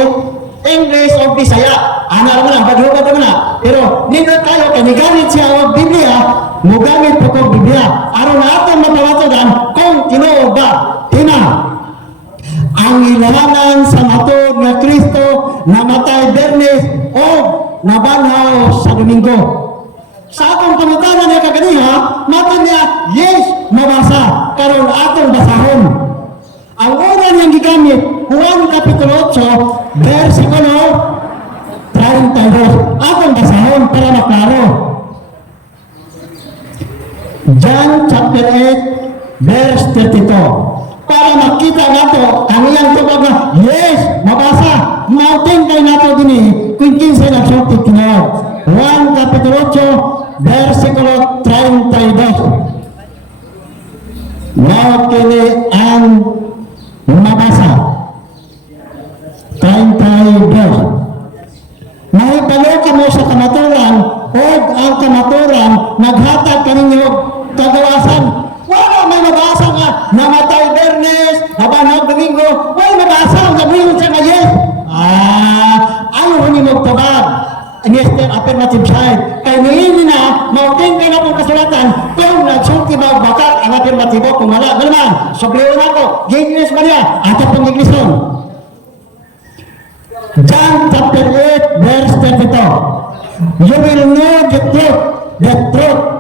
English o Bisaya. Ana naman ang paghubad naman na. Pero nindot tayo, kanigamit siya o Biblia, mugamit po ko Biblia. Aron na atong mapamatudan kung tinuod ba. Tina, ang ilahanan sa matod na Kristo namatay Bernes o nabanhaw sa Domingo. Sa atong pangutanan niya kaganiha, matod niya, yes, mabasa. Karon atong basahon. Ang una niyang gigamit, Juan Kapitulo 8, versikulo 32. Atong basahon para maklaro. John chapter 8, verse 32. Para makita nato ang iyang tubag na, yes, mabasa. Mautin kay nato din kung kinsa nagsulti tinawag. Juan Kapitulo 8, versikulo 32. Mao kini ang mabasa. 32. Mahibalokin mo sa kamaturan o ang kamaturan naghatag kaninyo kagawasan. Wala may mabasa nga namatay Bernes, nabanhag Domingo. Wala mabasa ang gawin sa ngayon. Ayaw ni magtabag. Mr. Affirmative side. Kaya ngayon na, mautin ka na pong kasulatan kung nagsulti ba bakal ang affirmatibo kung wala. Ganaman, sobrero na ako. Gingles ba niya? Ato pong Ingleson. John chapter 8, verse 32. You will know the truth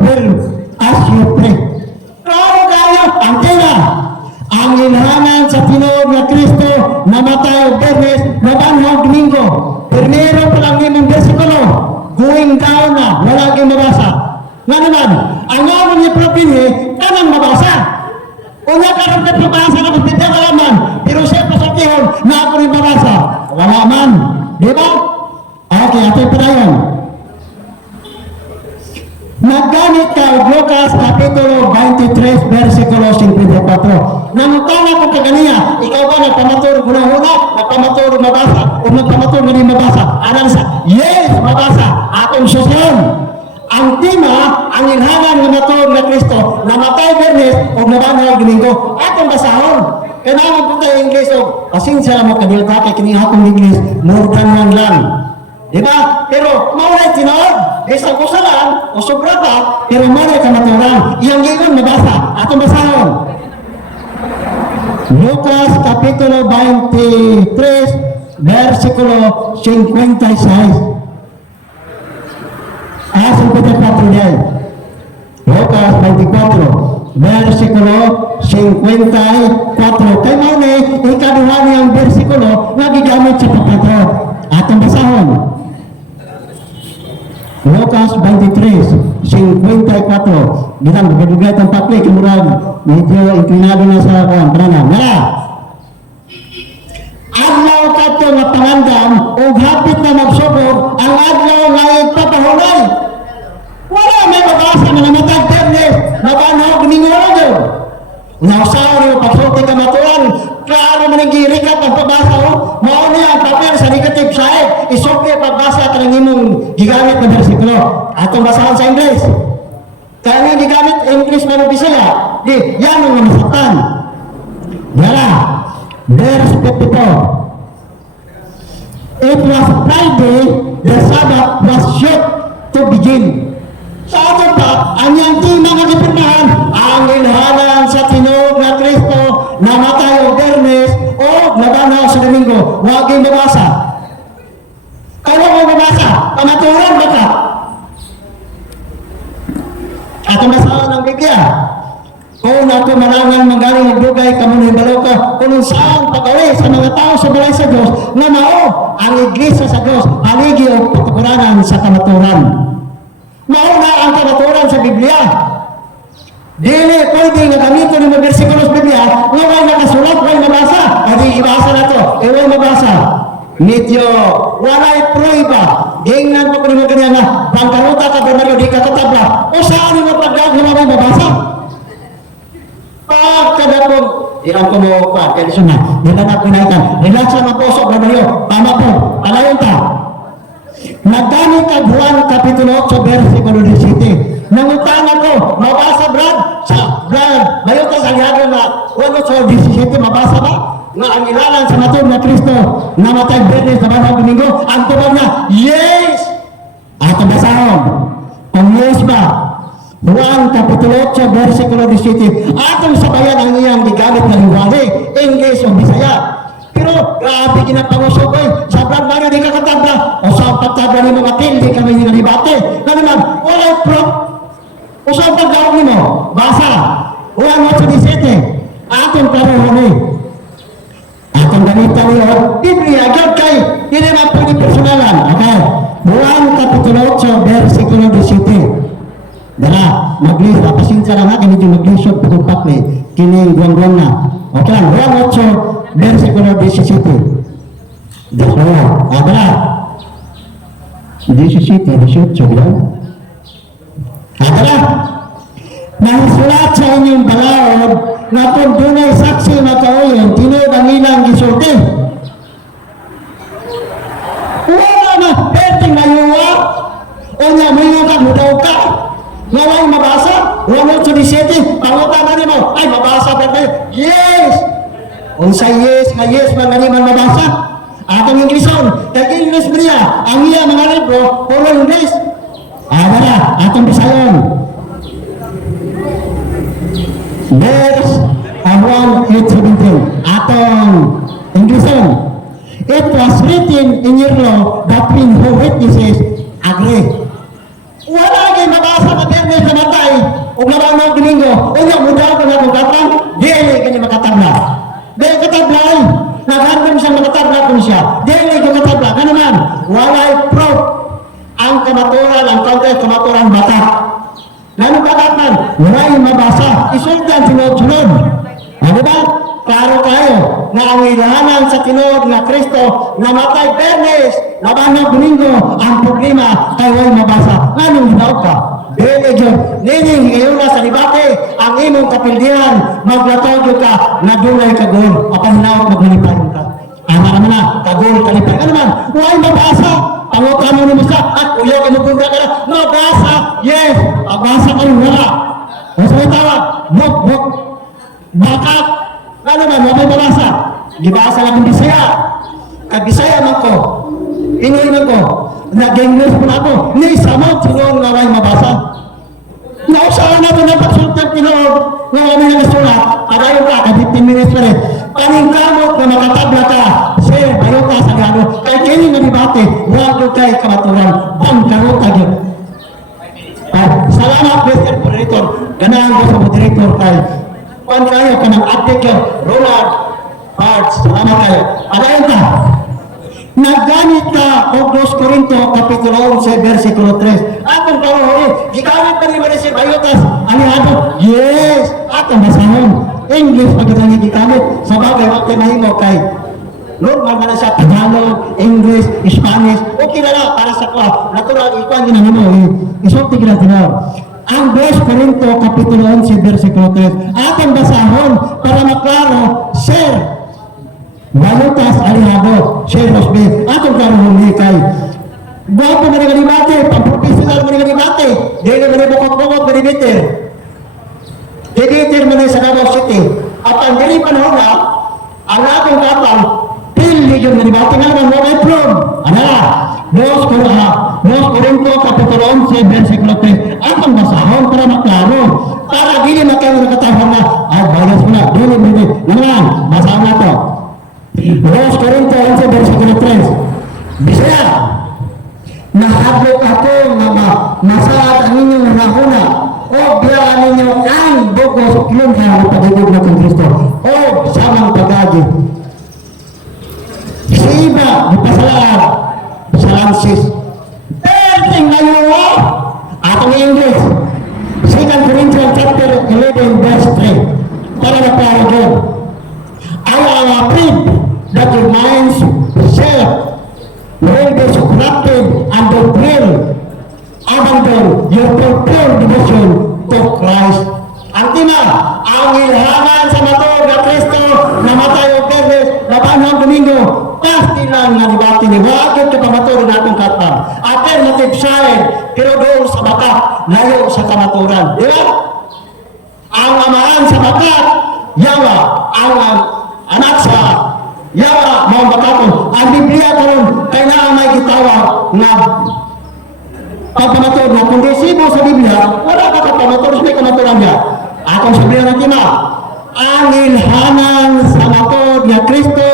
will as you pray. Klaro kayo, ang tira. Ang ilhanan sa tinuod na Kristo namatay Bernes, nabanhag Domingo. Primero pa lang limang versikulo, going down na, wala kang mabasa. Nga naman, ang naman ni Propinhe, kanang mabasa. Una karoon ka mabasa na magbibigyan ka naman, pero siya pa sa tihon, na ako rin mabasa. Wala man. Di ba? Okay, ato'y padayon. Naggamit ka Lucas Kapitulo 23, versikulo 54. Nangutana ko kaganiya, ikaw ba nagpamatur guna-huna, nagpamatur mabasa, o nagpamatur galing mabasa? Anan sa, yes, mabasa, atong susunod. Ang tema, ang ilhanan ng matod na Kristo, namatay Bernes, o nabanhag Domingo, atong basahon. Kaya naman po tayo English, o pasensya na mo kanilta, kay kining akong English, more than one lang. Diba? Pero maulay tinood, isang kusalan, o sobra pa, pero maulay kamaturan. Iyang gigon mabasa, atong basahon. Lucas Kapitulo 23, versikulo 56. 54 yan. Lucas 24, versikulo 54. Kaya maulay, ikaduha niyang versikulo na gigamit sa pagkatro. Atong basahon. Lucas 23, 54. Bilang berbeda tempat ni kemudian medyo inclinado na sa kuan prana. Wala. Adlaw kadto nga pangandam ug hapit na magsugod ang adlaw nga ipapahulay. Wala may mabasa nga namatag Bernes, nabanhag Domingo raw. Nausaw rin pagsulti kamatuan, klaro man ang girikap ang pagbasa o, mao niya ang papel sa negative side, isukli pagbasa ka ng imong gigamit na versikulo. Atong basahan sa English. Kaya nga gigamit English na Bisaya, di, yan ang masaktan. Yara, verse 54. It was Friday, the Sabbath was yet to begin. Sa ato pa, ang iyang tema nga gipirmahan, ang ilhanan sa tinuod na Kristo, namatay o Bernes, o nabanhaw sa Domingo. Huwag yung mabasa. Kaya mo mabasa, pamaturan ba ka? At ang basahan ng Biblia, kung ako malangan manggaling magdugay, kamunoy baloko, kung saan pag-awi sa mga tao sa balay sa Diyos, na mao, ang iglesia sa Diyos, haligi o patukuranan sa kamaturan. Mauna ang kamaturan sa Biblia. Dili pwede nga gamitin ng mga versikulo sa Biblia nga may nakasulat, may mabasa. Hindi ibasa na to. May mabasa. Medyo walay prueba. Gingnan ko kung mga ganyan nga bangkaruta ka ba Mario, di ka katabla. O saan yung mapagdag na may mabasa? Pagkadapong Ilang ko mo pa, kaya lisod na. Di na pinaitan. Relax lang ang puso, brother. Tama po. Palayon ta. Nagdani ka Juan Kapitulo 8, versikulo 17. Nangutan ako, mabasa Brad, sa Brad, bayo ka sa lihado na Juan 8:17, mabasa ba? Nga ang ilalan sa matod na Kristo, namatay Bernes na banang Domingo, ang tubag na, yes! Ato basahon, kung yes ba? Juan Kapitulo 8, versikulo 17, atong sabayan ang iyang gigamit na lingwahe, English o Bisaya. Pero grabe kinapangusok ko sa Brad Mario di ka katabla o sa pagtabla ni mga til di kami nilibate na naman walay proof o sa pagdawag ni mo basa Juan 8:17 atong karoon ni atong ganita niyo Biblia agad kay hindi naman po ni personalan okay Juan Kapitulo 8 versikulo 17 dala maglis pasensya lang ha kini di maglisod pagumpak ni kini guang-guang na okay lang Juan 8 versikulo 17 dalawa adala 17 bilang adala nahisulat sa inyong balaod na kung dunay saksi na kauyon tinuod ang ilang gisulti wala na pwedeng mayuwa o niya mayuwa ka mudaw ka naway mabasa 1:17 pangutama ni mo ay mabasa ba kayo yes unsay yes nga yes man man mabasa atong Ingleson kay English niya ang iya mga libro puro English wala atong Bisayon verse 1:8-17 atong Ingleson it was written in your law that when who witnesses agree wala kay mabasa na Bernes na matay o labang Domingo o nga mudaw ko na kung katang dili kanya makatabla dahil katablay naghandom siya makatabla kung siya dili ko katabla ka naman walay proof ang kamaturan ang counter kamaturan bata lalo kakatman walay mabasa isultan sinod-sunod ano ba? Klaro kayo na ang ilahanan sa tinuod na Kristo namatay Bernes labanang Domingo ang problema kay walay mabasa anong hinaw ka? Dili yun nining ngayon na sa debate ang imong kapildihan maglatog ka na dunay kagol apaninaw maglilipayon ka ana naman na kagol kalipay ano naman walay mabasa pangutama ni Musa at uyaw kinupunda ka na mabasa yes mabasa ka rin wala o sa tawag buk bakit ano man wala mabasa gibasa lang ng Bisaya kag Bisaya man ko Pinoy man ko nag-English po na ako ni samot sinuon nga may mabasa nausahan natin na pagsultan Pinoy nga kami nagasulat kadayon ka ka 15 minutes pa rin paningkamot na makatabla ka sir bayo ka sa gano kay kini nga debate wag kay kamaturan bangkarot agad salamat Mr. Moderator ganahan ko sa moderator kay kuan kayo kanang article Ronald Parts salamat kayo adayon ka nagganit ka o 2 Corinto Kapitulo 11 versikulo 3 atong karoon gigamit pa rin si Bayotas alihado yes atong basahon English pagkatang gigamit sa bagay wakti mahimo kay normal na siya Tagalog, English, Spanish okay na lang para sa kwa natural ikuan din mo isulti gina tinawag ang 2 Corinto Kapitulo 11 versikulo 3 atong basahon para maklaro sir Balutas alihado, Sir Rosby, atong karoon kay Gwapo man nga debate, pang-professional man nga debate, dili man bukot-bukot nga debate. Debate man sa Davao City. At ang dili panahon na, ang atong kapal, pili yung nga debate nga naman mo may prom. Ano? Dos Corinto Kapitulo 11, versikulo 3. Atong basahon para maklaro. Para dili makaroon nakatahon na, bayas mo na, dili. Naman, basahon na to. 2 Corinto 11 versikulo 3 Bisaya nahadlok ako nga masaad ang inyong rahuna o biyaan ninyo ang bugos kilunhan ng pagigod na kong Kristo o samang pagagi si iba ipasalaad sa Lansis perting ngayon atong English 2 Corinthians chapter 11 verse 3 para naklaro doon I am afraid that your minds will be so corrupted and will abandon your total devotion to Christ. Ang tina, ang ilhanan sa matod na Kristo namatay og Biyernes laban Domingo pastilan nga debate ni wagid ka pamatod na atong katang alternative side pero doon sa bakat layo sa kamaturan di ba ang amahan sa bakat yawa ang anak sa yawa mga bakaton ang Biblia karon kailangan may gitawag nga pagpamatod na kung resibo sa Biblia wala ka pagpamatod sa may kamaturan niya atong sabihan natin na ang ilhanan sa matod na Kristo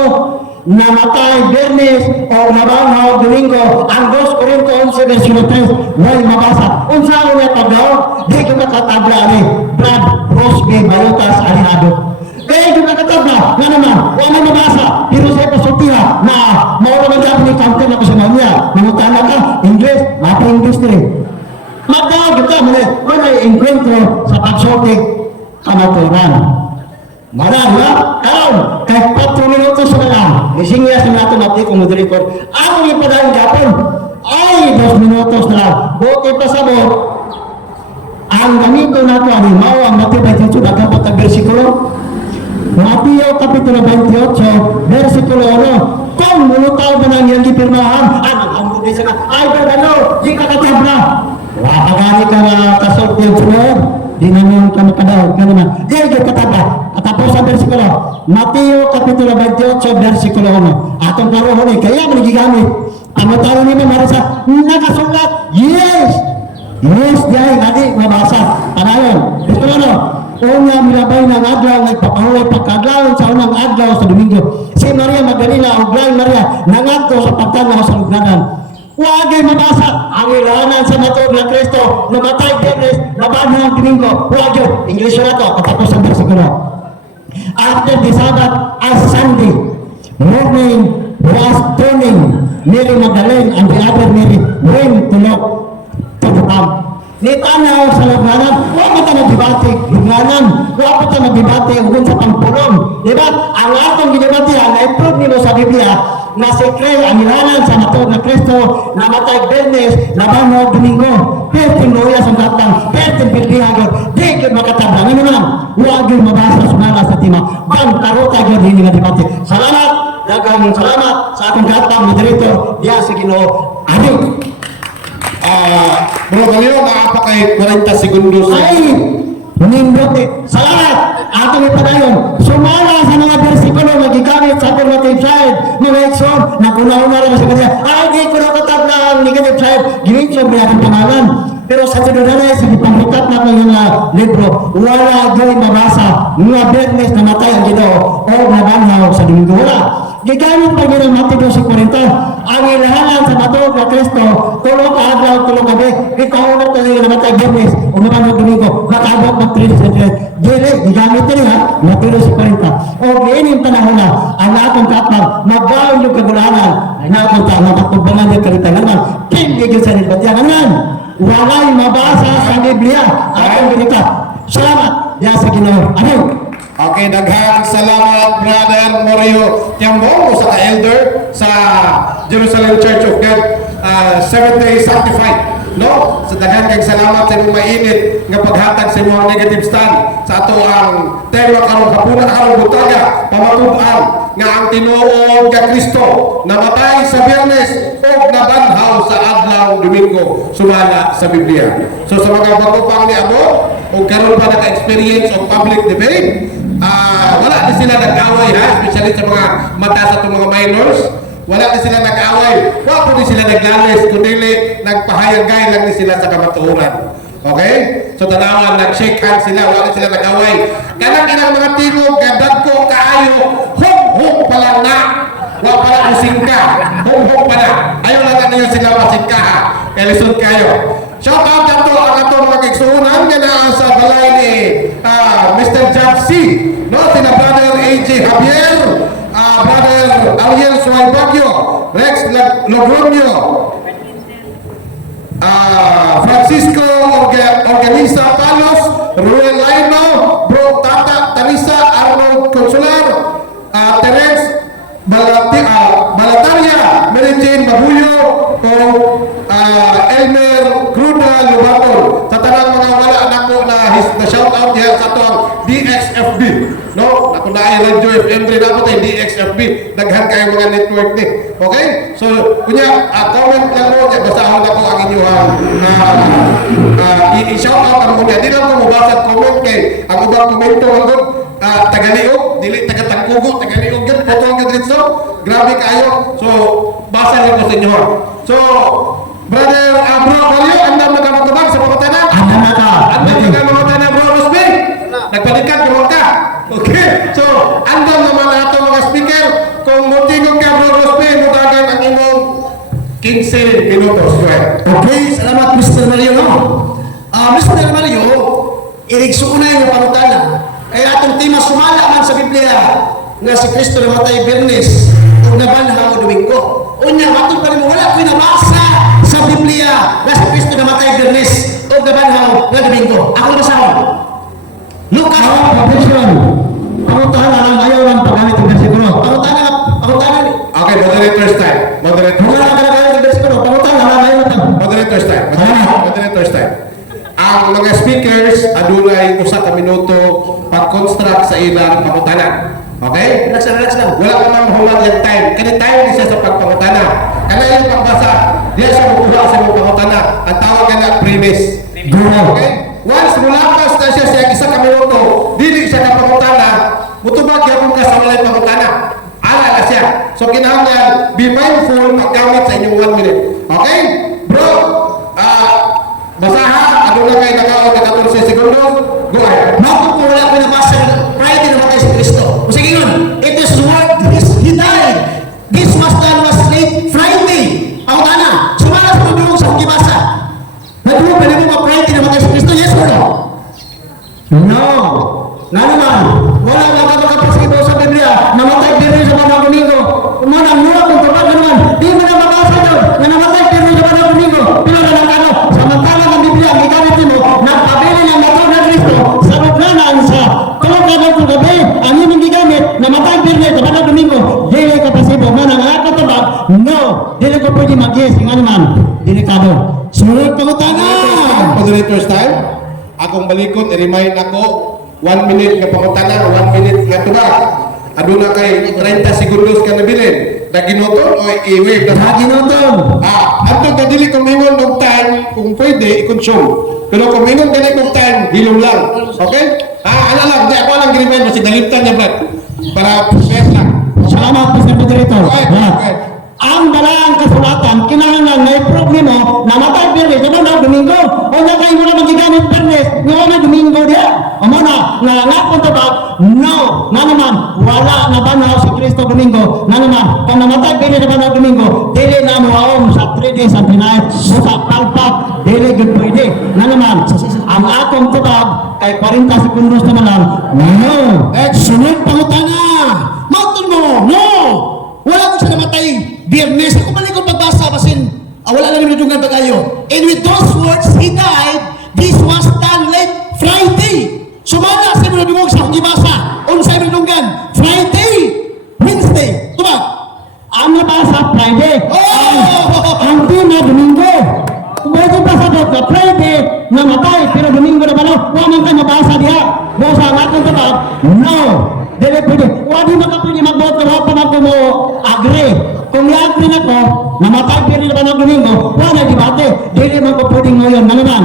namatay Biyernes o nabanhaw Domingo ang 2 Corinto 11 versikulo 3 way mabasa unsa mo na pagdaw di ko makatabla ni Brad Crosby Bayotas Alinado kaya di makatabla nga naman wala mabasa pero sa pasultiha na mawala man dapat ni counter na kasama niya mangutana ka English mati English rin magdawag ka mo wala enkwentro sa pagsulti kamaturan Marahil, karon, kahit 4 minutos na lang, ising niya sa nato mati kung moderator, ako yung padahang Japon, ay 2 minutos na lang, buti pa sa mo, ang gamito nato, animao, ang Mateo 28, nagkapat ang versikulo, Mateo Kapitulo 28, versikulo 1, kung mulutaw ba nang iyang gipirmahan, ang buti sa ay bagano, di ka katabla, wala gani ka na kasot yung sunod, di naman ka makadaw, gano'n na, di ka katabla, tapos ang versikulo, Mateo Kapitulo 28, versikulo 1. Atong karoon eh, kaya manigigamit. Ang matalo ni Marisa, nakasulat, yes! Yes, dahil adi, mabasa. Panayon, versikulo 1. Una milabay ng adlaw, nagpapahuway pagkadlaw sa unang adlaw sa Domingo. Si Maria Magdalena, o Blind Maria, nangadto sa pagtanaw sa lugnanan. Wagay mabasa ang ilahanan sa matod na Kristo, namatay Biyernes, nabanhang Domingo. Wagay, English na to, katapos ang versikulo. After the Sabbath as Sunday morning was dawning, Mary Magdalene and the other Mary went to look to the tomb. Nitanaw sa lugnanan, wala pa nagdebate, lugnanan, wala pa nagdebate kung sa pangpulong. Diba? Ang atong ginabate, ang na-improve nilo sa Biblia, na si Kristo, ang ilanan sa matod na Kristo, namatay Biyernes, nabanhaw Domingo, perting loya sa gatang, perting pilbihagon, di kayo makatabla. Ngayon lang, huwag yung mabasa sumala sa tima. Bang, karota yun, hindi nga debate. Salamat, dagang salamat sa atong gatang, moderator, diya si Ginoo. Adik! Bro Galio, naapa kay 40 segundos. Ay! Nindot eh. Salamat! Atong ipadayon. Sumala sa mga versikulo magigamit sa alternative side. Mga ekson, nakunauna rin sa kanya. Ay, di ko na katabla ang negative side. Ginitso ba yung pangalan? Pero sa tinunanay, sa ipanghikat na ko yung libro, wala doon mabasa. Mga Biyernes na matay ang Ginoo o nabanhaw sa Domingo. Wala. Gigamit pa yun ang Mateo 12:40. Ang ilahanan sa matod na Kristo, tulong ka adlaw, tulong gabi, ikaw na ito yung namatay Biyernes, o naman ng Domingo, nakabot ng 3 Dili, gigamit na rin ha, Mateo 12:40. O giining panahon na, ang atong kapag, magbaon yung kagulahanan, ay nakunta, napatubangan yung kalitanganan, pinigil sa nilbatyanganan. Walay mabasa sa Biblia, atong binita. Salamat, diya sa Ginoo. Amen. Okay, daghang salamat Brother Morio Tiambong sa ka-elder sa Jerusalem Church of God Seventh-day Sanctified. No? Sa daghang kang salamat sa imong mainit nga paghatag sa imong negative stand sa ato ang tema karong hapuna karong butaga pamatud-an nga ang tinuod nga Kristo namatay sa Biyernes ug nabanhaw sa adlaw Domingo sumala sa Biblia. So sa mga bago pang niabot ug karon pa naka-experience of public debate, wala din sila nag-away ha, especially sa mga mata sa itong mga minors. Wala din sila nag-away, wala po din sila naglalis, kundi nagpahayagay lang din sila sa kamatuoran. Okay? So tanawan, nag-shake hands sila, wala din sila nag-away. Kanang ilang mga tingog, gadag ko, kaayo, hong pala na. Wala pala usingka, hong pala. Ayaw lang na sila masingka ha. Kaya lisod kayo. Shout out dito ang ato mga kiksuunan nga na sa balay ni Mr. John C. No, sina Brother A.J. Javier, Brother Ariel Suaybagyo, Rex Logronio, Francisco Organiza Palos, Ruel Laino, Bro Tata Tanisa, Arnold Consular, Terence Balataria, Mary Jane Babuyo, o Elmer Crudal Lubaton. Sa tanang mga wala nako na shout out diha sa atong DXFB. No? Ako na ay Radio FM rin ako tayo DXFB. Daghan kayo mga network ni. Okay? So, kunya, comment lang mo, basahon ako ang inyong i-shout out ang muna. Di lang ko mabasa comment kay ang ubang komento hanggang tagaliog, dili tagatangkugo, tagaliog yun, potong yun dito. Grabe kayo. So, basa lang ko sa inyo. So, Brother Bro Kalyo, andam nagkamagtabag sa mga tanan? Andam na ka. Andam nagkamagtabag, Bro Rosby? Nagpalikat ka ka? Okay. So, andam naman ato mga speaker. Kung mutigog ka, Bro Rosby, mutagan ang imong 15 minutos. Go ahead. Okay, salamat Mr. Mario. No? Mr. Mario, irigsuunay nga pangutana. Kaya atong tema sumala man sa Biblia nga si Kristo namatay Biyernes ug nabanhaw Domingo. Unya matod pa nimo wala ko'y nabasa sa Biblia nga si Kristo namatay Biyernes ug nabanhaw nga Domingo. Ako basahon. Lucas Profession. Pangutahan na lang ayaw lang paggamit ng bersikulo. pangutana ni. Okay, moderator's time. Moderator's Wala time. ka nagalit ng bersikulo. Pangutana na lang ayaw lang. Moderator's time. Moderator's time. Ang mga speakers adunay usa ka minuto pag-construct sa ilang pangutanan. Okay? Relax lang. Wala ka mang human yung time. Kani time di siya sa pagpangutana. Kana yung pagbasa, diya siya makuha sa mga pangutana. Ang tawag na premise. Okay? Once mulapas na siya sa isa ka minuto, dili siya ka pangutana, mutubag yapon ka sa walay pangutana. Ala na siya. So kinahanglan, be mindful paggamit sa inyong 1 minute. Okay? Bro, basaha, ano na kayo nakaon na 14 segundos? Go ahead. Bakit po wala ko'y nabasa Friday namatay si Kristo? O sige yun, it is word, he died. This was done was late Friday. Pangutana, sumala sa pagdulong sa kibasa. Nagulong pa mo ba Friday namatay si Kristo? Yes or no? No. Nga naman, wala makapagpasibaw sa Biblia. Namatay Biyernes sa Banang Domingo. Umanang mula kung kapag naman, di mo na makasa doon na namatay Biyernes sa Banang Domingo. Pero nanakano, samantalang ang Biblia, ang ikamit mo, nagpabili ng matod na Kristo sa lugnanan sa tulog ka ng gabi, ang imong gigamit, namatay Biyernes sa Banang Domingo. Dili ka pasibaw. Manang ako tabag, no. Dili ko pwede mag-yes. Nga naman, delikado. Sunod pangutana. Moderator's time. Akong balikon, i-remind ako, 1 minute nga pangutana, 1 minute nga tubag. Aduna kay 30 segundos ka nabilin. Naginuton o i-wave na Haginotong. Anto ka dili kung mingon og time, kung pwede, i-consume. Pero kung mingon dili kong time, hilom lang. Okay? Ano lang, di ako lang ginimen, kasi dalitan niya, Brad. Para fair lang. Salamat, Mr. Moderator. Okay, Yan. okay. Ang dalang kasulatan, kinahanglan na i-prove mo, namatay Biyernes, ano na, Domingo. O na kayo mo na magigamit Biyernes, nga na Domingo diya. O mo na, nangangakon to ba? No. Nga naman, wala na banaw si Kristo Domingo. Nga naman, kung namatay Biyernes na banaw Domingo, dili na mo aom sa 3 days ang pinay, sa palpak, dili good pwede. Nga naman, ang akong tubag, kay 40 sekundos naman lang, no. Sunod pangutana. Matod mo, no. Wala ko siya namatay Biyernes. Ako balik ko pagbasa basin. Wala lang naman dungan pag-ayo. And with those words, he died. This was done late Friday. Sumala sa mga dumog sa gibasa. Unsay mga dungan? Friday. Wednesday. Tubag. Ang nabasa Friday. Oh! Ang na Domingo. Pwede pa sa na Friday namatay, pero Domingo na balo. Huwag man ka nabasa diha. Bosa ang akong tabag. No. Dili pwede. Huwag di makapwede mag-vote na huwag pa na ko mo agree. Kung i-agree na ko, namatay pero na balo Domingo, huwag na debate. Dili man ko pwede ngayon. Ano naman?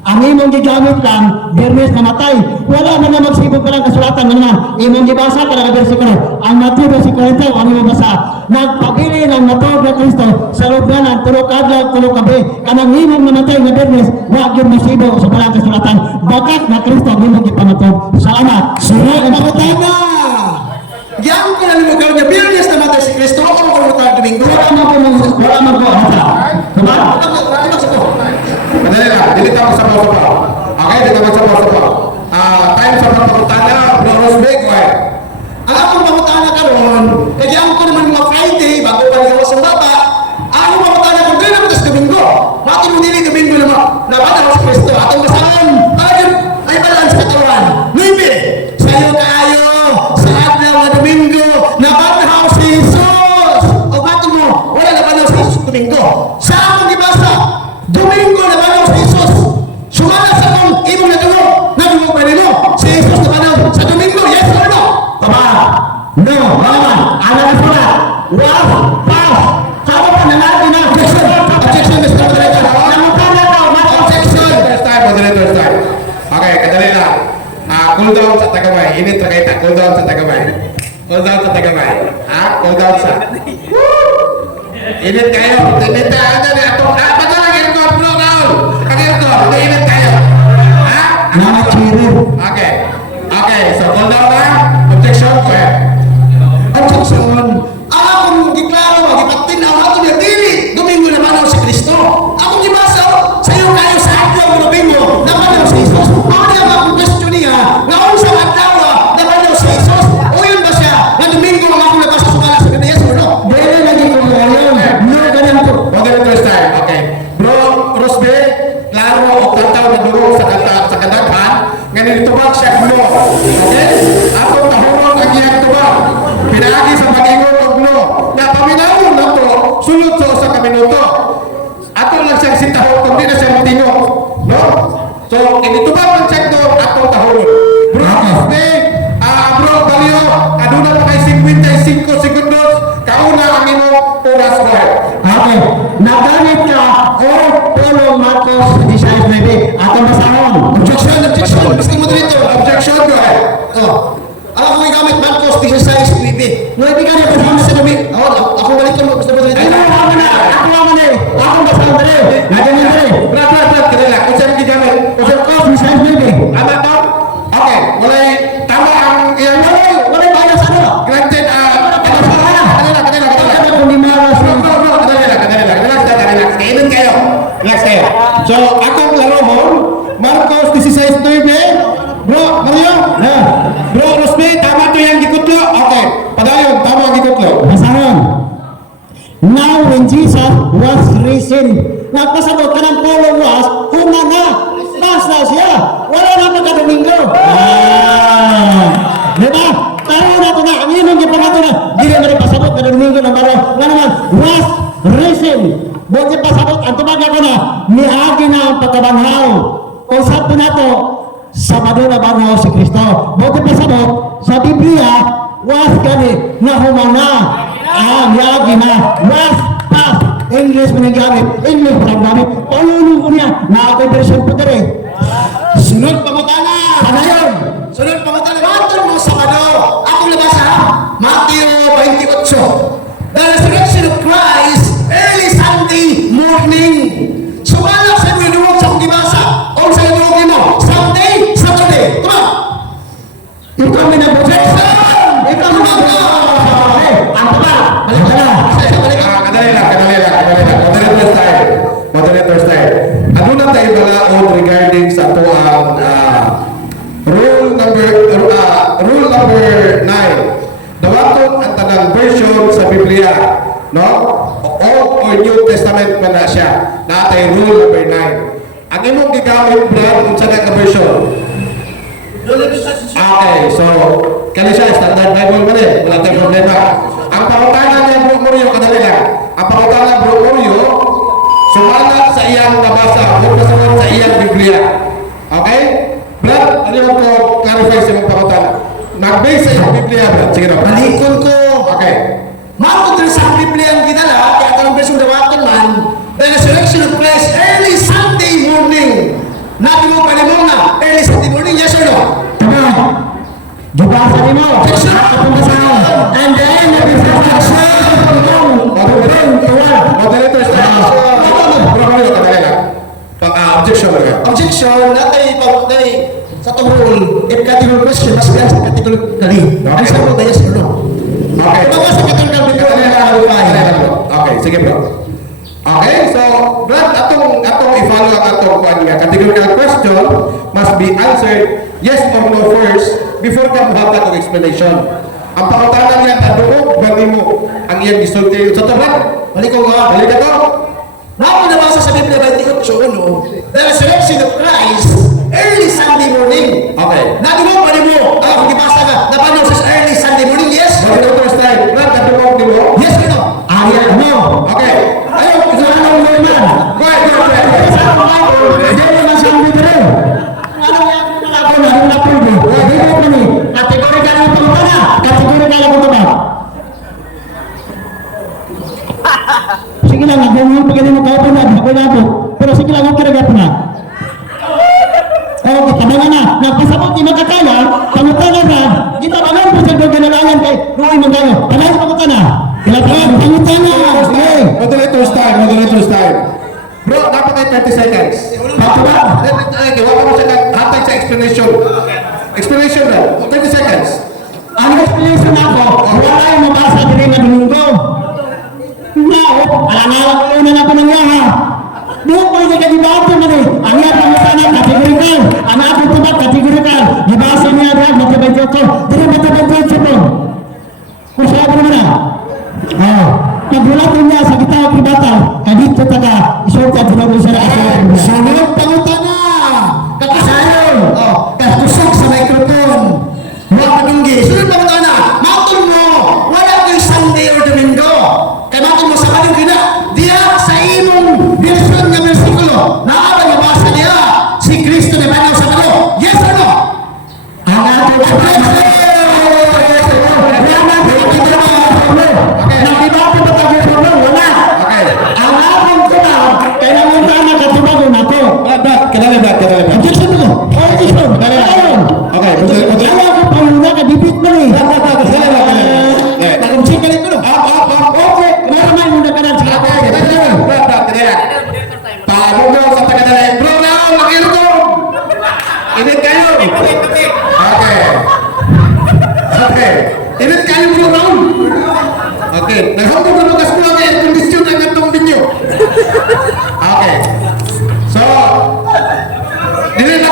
Ang imong gigamit lang, Biyernes namatay. Wala man na magsibog ka lang kasulatan. Ano naman? Imong gibasa ka lang versikulo. Ang Matthew versikulo ito, ang imong basa. Nagpabili ng matod na Kristo sa lugnanan, tulog adlaw, tulog gabi. Kanang imong namatay na Biyernes, huwag yung masibog sa palang kasulatan. Bakat na Kristo ang imong gipamatod. Salamat. Sunod pangutana. Diyan ko na limugaw niya. Biyernes namatay si Kristo. Ako mo kumutan Domingo. Wala man ko Diba? Madali lang, dili tayo sa sabaw-sabaw. Okay, dili tayo sa sabaw-sabaw. Time sa pagpaputana, Bro Rosby, go ahead. Ang akong pangutana karon, kaya ako ko naman mga Friday, bago pa nagawa sa baba, ako pangutana ko, gano'n naman sa Domingo. Bakit mo nili Domingo naman, napatawag sa Kristo, atong basahan, ay balance katawan. Maybe, sa'yo kayo, sa adlaw na Domingo, napatawag si Jesus. O bakit mo, wala na si Jesus Domingo. Sa akong gibasa, Domingo na si was passed. Sabi pa na natin na. Objection, Mr. Moderator. Namutala ka, Objection. Moderator's time. Okay, kadali lang. Cool down sa tagamay. Init na kayo. Cool down sa tagamay. Cool down sa tagamay. Cool down sa. Init kayo. Init na. Padalang aircon, bro, Raul. Ang aircon. Init kayo. Namachiri. Okay. Okay, so cool down na. Objection. Go ahead. Objection. Akong giklaro, gipatin ang ato niya dili. Domingo naman ako si Kristo. Akong gibasa sa iyo kayo sa adlaw ng Domingo naman ako si Jesus. Ako niya akong question niya nga unsa adlaw naman ako si Jesus. O yun ba siya na Domingo ang akong nabasa sa mga sa Yes or no? Dili lagi ko ngayon. No, ganyan ko. Moderator's time. Okay. Bro, Rosbe, klaro o tantaw na durong sa kadaghan nga nilitubag siya glo. Okay? Atong tahurong ang iyang tubag. Pinaagi sa pag-ingon og glo. Na paminawon na to, sulod sa usa ka minuto. Ato lang siyang sintahon kung di na siya matingo. No? So, initubag ang siya glo, atong tahurong. Bro, Rosbe, bro, Balio, aduna pa kay 55 segundos, kauna ang imong oras ko. Okay. Naganit ka o Polo Marcos 16:9. Atong basahon. Objection, objection, Mr. Moderator. Objection, go ahead. Ako may gamit Marcos 16:9. No, hindi ka na basahon sa Domingo. Ako balik ko Mr. Moderator. Ako naman na. Ako naman eh. Akong basahon dali. Naganit dali. Brad, kanila. Kung saan gigamit? Kung saan ko? 16:9. Ama to? Okay. Walay tama ang iyang Wala bias ano? granted. Kanila. Ano kung di maras Bro, kanila. Kainin kayo. Relax kayo. So, akong larohon, Marcos 16:9. Bro, Mario? Bro, Rosme, tama to yung gikutlo? Okay. Padayon, tama ang gikutlo. Basahon. Now when Jesus was risen, nagpasabot ka ng Polo was, humana. Basta siya. Wala na pagka-Domingo. Diba? Taro na ito na. Ang yun ang gipan natin na. Di na pasabot ka ng Domingo ng baro. Nga naman, was risen. Buti pasabot. Ang tumag ako na, niagi na ang pagkabanhaw. Kung saan po na ito, Sabado na banhaw si Kristo. Buti pasabot, sa Biblia, was gani na humana. Niagi na. Was pas. English pinagamit. English pinagamit. Palulong ko niya. Na ako'y version po rin. Sunod pangutana. Panayon. Sunod pangutana. Matong mo Sabado. Ako nabasa. Mateo 28. The resurrection of Christ, early Sunday morning. Sumalak sa mga duwag sa kong gibasa. O sa duwag mo. Sunday, Saturday. Come on. Ikaw may nag-objection. Ikaw may nag-objection. Ang taba. Balik ka na. Kadali lang. Moderator's time. Ano na tayo balaod regarding sa ito ang rule number 9. Dawaton ang tanang version sa Biblia. No? Old or New Testament pa na siya. Natay rule number 9. Ang imong gigamit, Brad, kung saan ang version? Okay, so, kani siya, standard Bible mo rin. Wala tayong problema. Ang pangutanan niya, Bro Morio, kadali lang. Ang pangutanan, Bro Morio, sumalat sa iyang nabasa, huwag kasunod sa iyang Biblia. Okay? Brad, ano yung ko clarify sa mga pangutanan? Nag-base sa iyang Biblia, Brad. Sige na. Balikon ko. Okay. Matong din sa Biblia ang ginala. Kaya tanong bersong dawaton man. The resurrection of Christ, early Sunday morning. Nabi mo pa mo na. Early Sunday morning, yes or no? Tama. Dibasa ni mo. Atong basahon. And then, nag-objection. Moderator's time. Bro Morio, kadali lang. Objection mo ka. Objection, natay sa tungkol, if categorical question, mas gan sa categorically. Ang sagot na yes or no? Okay. Diba sa categorical before Kadali na lang. qualify? Okay, sige bro. Okay, so Brad, atong i-follow ang atong kuan nga categorical question must be answered yes or no first before ka muhatag og explanation. Ang pangutanan niya kaduog ba nimo ang iyang gisulti sa to Brad? Balik ko nga. Balik ka to. Naku nabasa sa Biblia 28:1, the resurrection of Christ, early Sunday morning. Okay. Nabi mo pa mo, kung gibasa ka, napano sa early Sunday morning, yes? Moderator's time. Brad, kaduog nimo? Yes or no? Ayaw mo. Okay. Ayaw, isa ka ng layman. Go ahead. Isa ka ng Bible. Hindi naman sa Biblia. Ano yan? Ako na, ano na po. Hindi mo pa ni. Kategorikal ang pangutana. Kategorikal ang pangutana. Sige lang, nagawin pa ganun magkaupo na, ako na po. Pero sige lang, okay na po na. Oh, kita na na, nagpasabot di magkakala, pangutanan na, kita bangan po sa doon ganalangan kay Ruy Manggano. Panahin pangutana. Kilatan, pangutana. Sige. Moderator's time. Bro, dapat ay 30 seconds. Patuwa. Wala mo siya hatag sa explanation. Explanation na. 30 seconds. Ang explanation ako, wala yung mabasa din na Domingo. Alam-alam ko yun na po nangyari. Doon po yung kadibato mo rin. Ang iya pangutana, kategorikal. Ang ako tubak, kategorikal. Nabasa niya agad, matabay ko. Dili matabay ko. Kung sabi naman na. Pagulatin niya sa gitawag ni Bata, kadito taga, isulta po na siya na kasi. Sunod pangutana. Kakasayo. Katusok sa microphone. Mga kadunggi. Sunod pangutana. Matun mo. Wala ko'y Sunday or Domingo. Kaya matun mo sa kaling kina. Diya sa imong version ng versikulo. Naabay mabasa niya. Si Kristo na banaw sa kalo. Yes or no? Ang ato nakibato ba tayo sa mga? Wala. Okay. Ang akong kuna, kailangan tama katubago na to. Kadali. Objection mo. Objection. Ayun. Okay. Ayaw ko pa muna ka, dipit mo eh. Nag-object ka rin ko. Okay. Maramay muna ka na sa Tabo mo sa tagadali. Bro, Raul, ang ko. Init kayo. Okay. Init kayo, bro, Raul. Okay. Naghapon na lugas ko lang air condition ang atong binyo. Okay. So, dili na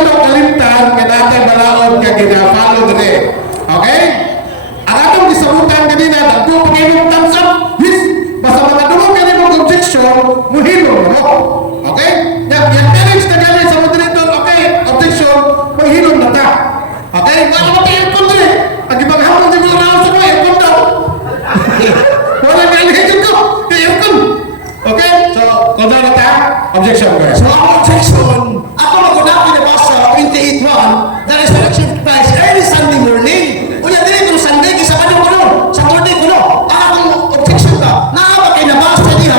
to kalimtan kinatay balaod ka ginapalo dire. Okay? Ang atong gisabutan kanina dagko pagimong thumbs up. Yes. Basta mga dumo kani mong objection, muhilo mo. Okay? Yung parents na galing sa moderator, okay, objection, muhilo na ta. Okay? Wala mo tayo aircon dire. Ang ibang hapon di mo raw sa mga aircon daw. Wala kalihin ko. Aircon. Okay? So, kung na ta, objection guys. So, ang objection, ako mag-unapi na basa 28.1, the resurrection of Christ, early Sunday morning. Unya, dili ko Sunday, kisa ka nung kuno, Saturday kuno. Ang akong objection ka, naabag kayo nabasa niya,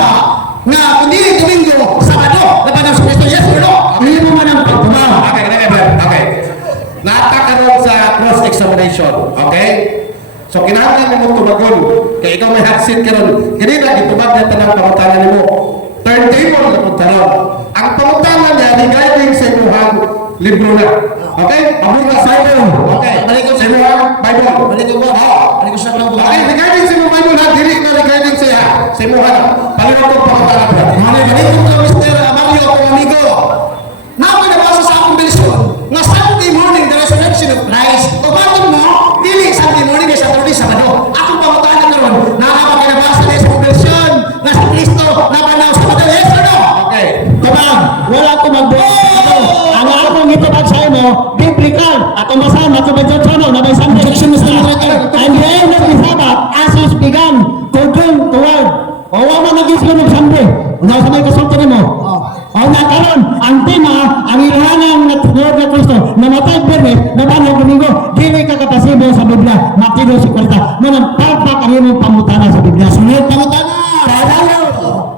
nga kung dili Domingo, Sabado, napanaw sa Kristo, yes or no? Hindi mo man ang pagtumaw. Okay. Natakaroon sa cross-examination. Okay? So, kinahanglan mo tumagon. Kaya ikaw may hot seat ka ron. Kanina, itubag na tanang pangutangan mo. Turntable na puntaron. Ang pangutangan niya, regarding sa imuhang libro na. Okay? Abong na sa Bible. Okay. Sa imuhang Bible. Balik ko ba? Balik ko sa lang Okay, regarding sa imuhang Bible, dili na regarding sa imuhang. Paliwan ko pangutangan mo. Balik ko ka, Mr. Mario, akong amigo. Naman nabasa sa akong belisyon, nga Sunday morning, the resurrection of Christ. O batong mo, dili Sunday morning, kay Saturday, Sabado. Akong pamutahan na ron, nakakapag nabasa na sa akong belisyon, nga si Kristo, napanaw sa Sabado. Yes or no? Okay. Tabang, wala ko mag-boss. Ang akong itubag sa imo, biblical. Ako masama, ako ba dyan sa ano, na may Sunday. Objection, Mr. Moderator. And the end of the Sabbath, as is begun, to turn toward. O wala nag-islo ng Sunday. Unaw sa may kasulta mo. O nakaroon, ang tema, ang ilahanang na Lord na Kristo, namatay Bernes, nabanang Domingo, dili ka kapasibo sa Biblia, Mateo 50. Manang palpak ang iyong pamutana sa Biblia. Sunod pamutana! Padayo!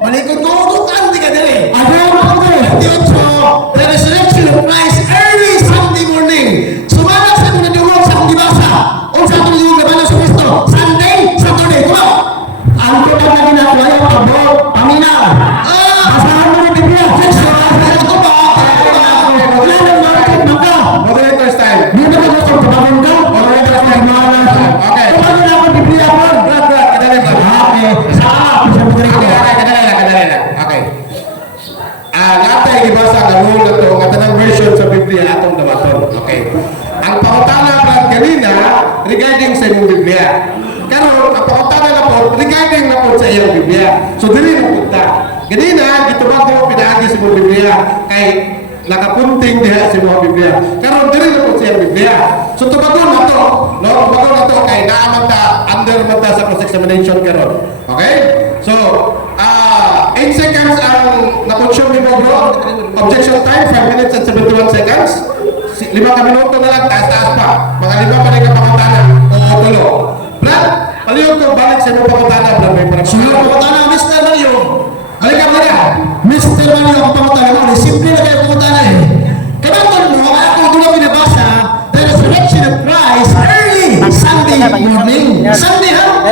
Balik ko, tutukan, di ka dali. Ayaw mo ko eh! 28, the resurrection of Christ, early Sunday morning. Sumala sa mga dungog sa akong gibasa. O sa akong dungog na bala sa Kristo. Sunday, Saturday, kuma. Ang tutang na ginagawa yung pagbo, paminaw. Basahan mo ng Biblia. Ito ba? Wala nang market mo ka. Moderator's time. Di ba gusto kong tumawin ka? Moderator's time. Okay. Tumawin ako ng Biblia ko. Kadali ba? Okay. Sama. Sa Biblia. Kadali lang. Okay. Natay gibasa nga rule na to, nga tanang version sa Biblia atong dawaton. Okay. Ang pangutana brad kanina regarding sa imong Biblia. Karon ang pangutana na po regarding na po sa iyong Biblia. So dili na punta. Kanina gitubag mo pinaagi sa imong Biblia kay nakapunting diha sa imong Biblia. Karon dili na po sa iyong Biblia. So tubagon na to, no? Tubagon na to kay naaman ta under man ta sa cross-examination karon. Okay? So 8 seconds ang nakonsume ni mo bro. Objection time 5 minutes and 71 seconds. 5 ka minuto na lang taas-taas pa. Mga 5 pa rin kapakatana. O tulo. Brad, Aliyon ko, balik sa mga pangutana, brad. May parang Sige, pangutana, Mr. Mario. Halika mo na. Mr. Mario, ang pangutana mo. Simple na kayo pangutana eh. Kailangan mo, ako doon ang binabasa, the resurrection of Christ early Sunday morning. Sunday ha?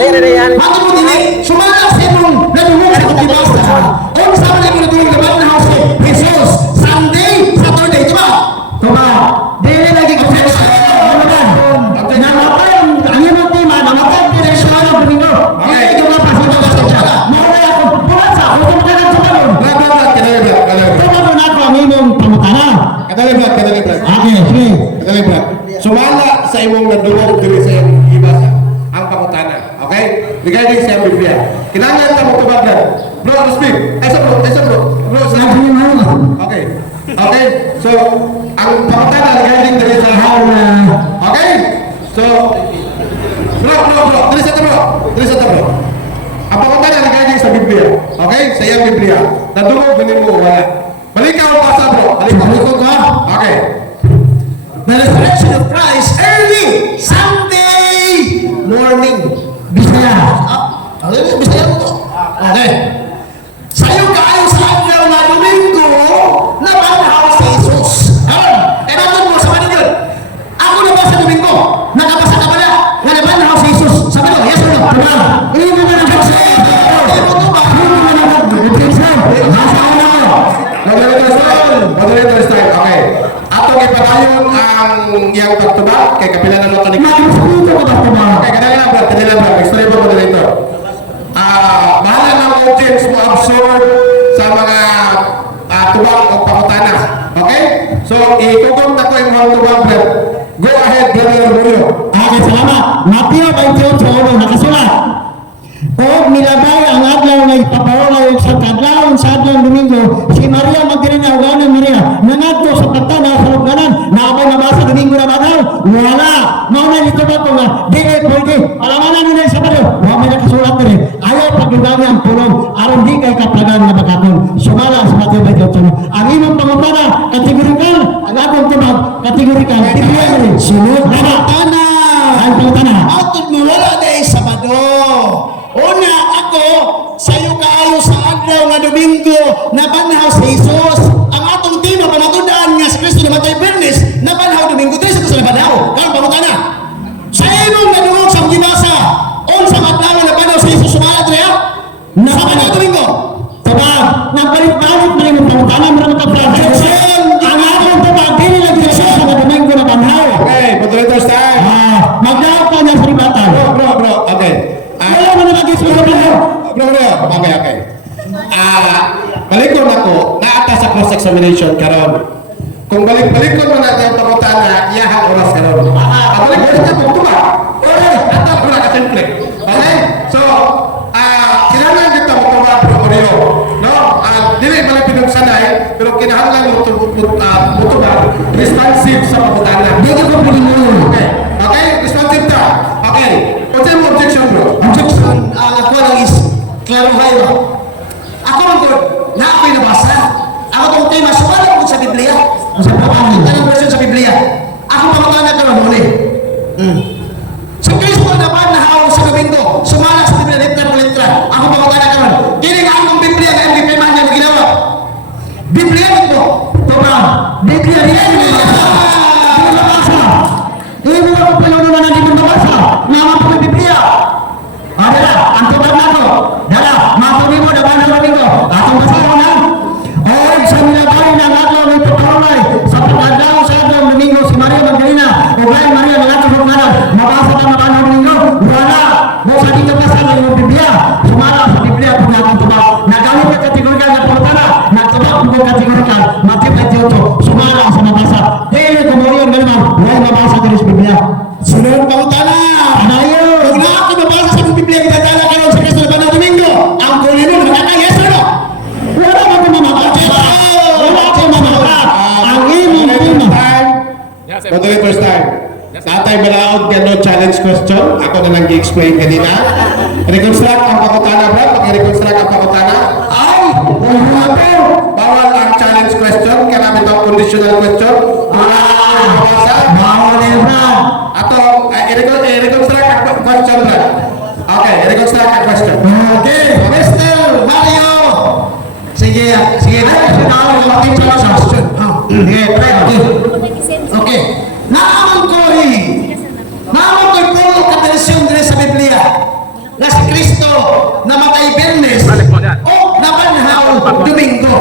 Ano mo dili? Sumala sa imong nadungog sa kutibasa. O sa mga mo nadungog na na si Jesus. Sunday, Saturday, diba? Diba? Dili lagi ka sa ano ba? Namatay ang imong tema, namatay ang direksyon ng Domingo. Okay. Hindi ka mapasok sa tsaka. Mauna ako, buwan sa ako, tumagan sa balon. Brad, kadali, brad. Tumagan ako ang imong pangutana. Kadali, brad. Okay, sige. Kadali, brad. Sumala sa imong nadungog diri sa imong ibasa ang pangutana. Okay? Regarding sa Biblia. Kinahanglan ta mo tubag, brad. Bro, speak. Ay, sa bro. Bro, sa Sabi niyo mo. Okay. Okay? So, ang pangutana regarding diri sa Okay? So, bro. Diri sa bro. Ang pangutana regarding sa Biblia. Okay? Sa iyang Biblia. Nadungog ganin mo wala. Balik ka ang basa, bro. Balik ko ka. Okay. The resurrection of Christ early Sunday morning. Bisaya. Bisaya mo to. Okay. Sayo kaayo sa adlaw nga Domingo na banhaw si Jesus. Kaya natin mo sa manigod. Ako na ba sa Domingo? Nakabasa ka ba na? Nga nabanhaw si Jesus. Sabi ko, yes or no? Diba? Hindi mo na nabasa. Hindi mo to ba? Hindi mo na nabasa. Nasa ako na. Moderator style. Okay. Atong ipadayon ang iyang pagtubag kay kapila na nota ni Mag-espiritu ko ba diba? Okay, kadali lang, brad. Explain po, moderator. Bahala ng audience mo absorb sa mga tubag o pangutana. Okay? So, itugong na ko yung mga tubag, brad. Go ahead, brother Julio. Okay, salamat. Mateo 28:1 nakasulat. O nilabay ang adlaw nga ipapawala sa kadlawon sa adlaw Domingo si Maria Magdalena ug ana Maria nangadto sa patana sa luganan naabay nabasa Domingo na bagaw wala mao na nito ba ko nga dili pwede alamanan nila sa Sabado wa may nakasulat diri ayaw pagdugawi ang pulong aron di kay kaplagan nga bakaton sumala sa Mateo 28 ang imong pangutana kategorikal ang akong tubag kategorikal tibiya diri sunod pangutana ang pangutana Atod mo wala day Sabado. Una ako, sayo kaayo sa adlaw nga Domingo, nabanhaw si Jesus. Ang atong tema, pamatundaan nga si Kristo na matay Bernes, nabanhaw Domingo, tres ito sa nabanhaw. Kaya pangutana. Sa imong nadungog sa gibasa, unsa adlaw na nabanhaw si Jesus sumalat rin, sa banhaw Domingo. Tubag, nagpalit-palit na rin ang pangutana mo na Objection! ang akong tubag, dili lang direksyon sa Domingo na banhaw. Okay, moderator style. Magdaw pa niya sa ribatan. Bro. Okay. Wala mo na mag-espiritu. Bro. Okay. Balikon ako, naata sa cross-examination karon. Kung balik-balikon mo na yung pangutana, iyahang oras karon. Balik-balik ka kung tuba. Okay, ata ko na kasimple. Okay? So, kinahanglan dito mo tuba, bro, Oreo. No? Dili balik pinagsanay, pero kinahanglan mo tuba, responsive sa pangutana. Di ka ko pinili. Okay, responsive ta. Okay. What's your objection, bro? Objection, ang ako lang is clarify mo. Ako lang ko, na ako'y nabasa. Ako itong tema, sumala ko sa Biblia. Sa anong version sa Biblia. Ako pangutana ka lang muli. Si Kristo naman nahaw sa Domingo, sumala sa Biblia, letra po letra. Ako pangutana ka lang. Kini nga akong Biblia, kaya hindi pa niya ginawa. Biblia nito. Tubag, Biblia rin. Di mo nabasa. Di mo ako paluno na di mo nabasa. Naman po ng Biblia. Dala, ang tubag na to. Dala, matuloy mo na ba ng Domingo? Atong basahan na. O, sa nilabay ng adlaw ng pagkaulay sa pagkadlaw sa adlaw ng Domingo si Maria Magdalena o Brian Maria ng atong hukmanan. Mabasa ka na ba ng Domingo? Wala. Mo sa dito basa ng iyong Biblia. Sumala sa Biblia kung atong tubag. Nagamit ka kategorikal na pangutana. Nagtubag kung kategorikal. Matip at Tiyoto. Sumala sa mabasa. Dili ko mo yun naman. Wala mabasa ka rin sa Biblia. Sunod pangutana. Anayo. Kung na ako mabasa sa Biblia, kitadala ka ron sa Kristo na banhaw Domingo, ang kulino na makaka, yes or no? Wala mo ito mamabasa. Wala ko mamabasa. Ang imong tema. Moderator's time. Tatay Balaod ka no challenge question. Ako na lang i-explain kanina. Reconstruct ang pangutana, bro. Pag-reconstruct ang pangutana. Ay! Wala po. Bawal ang challenge question. Kaya namin ito conditional question. Wala ang mabasa. Bawal na yun, Brad. Ato, i-reconstruct ang question, bro. Okay, regards na ka question. Okay, Mr. Mario. Sige, sige. Ay, aking question. Sige, try. Okay. Okay. Naaman ko puro katanisyon din sa Biblia na si Kristo namatay Biyernes o nabanhaw Domingo.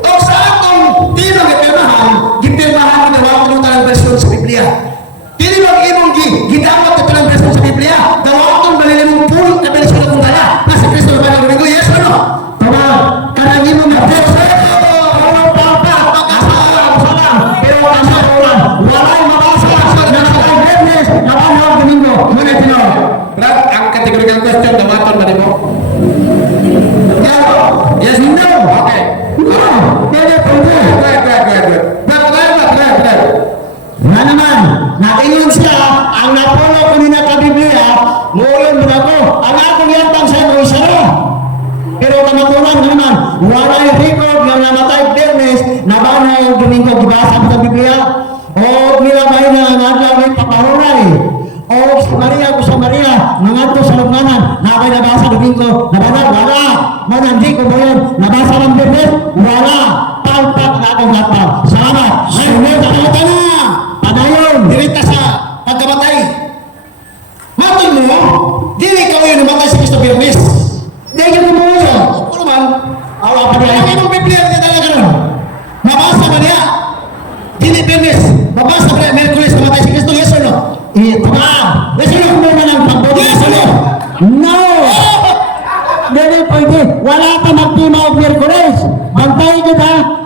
O sa atong tinong gipirmahan na wala ng talang bersyon sa Biblia. Dili bang imong gidawat ito ng bersyon sa Biblia? Dawaton malilimong puro katanisyon ng tala na si Kristo nabanhaw Domingo. Yes or no? Tama. Kanang imong na bersyon. Brad, ang categorical question, damaton ba nimo? Yes, no. Okay. Good. Nga naman, nakingon siya, ang napuno ko nina ka Biblia, muulon mo na ko, ang akong yatang sa mo isa na. Pero kamatunan naman, walay record ng namatay Biyernes, nabanay ang Domingo, gibasa mo sa Biblia, o nilabay na ang adlaw may papahuray. O sa Maria, nangadto sa lugnanan, nabay nabasa Domingo, nabanay, wala. Manandi ko ba yun, nabasa ng Biyernes, wala. Palpak na akong lapaw. Salamat. Sunod ang mga na. Padayon. Dirita sa pagkamatay. Matol mo, dili ka yun namatay si Kristo Biyernes. Dahil ka mo yun. Ano man? Awa pa Ang rin. imong Biblia na talaga nun. Mabasa man niya. Dili Biyernes. Mabasa man niya. Merkulis namatay si Kristo. Yes or no? Tama. Kasi mo na ng pagbuti. Yes or no? No. Dili pwede. Wala ka magtima o Miyerkules. Bantay kita.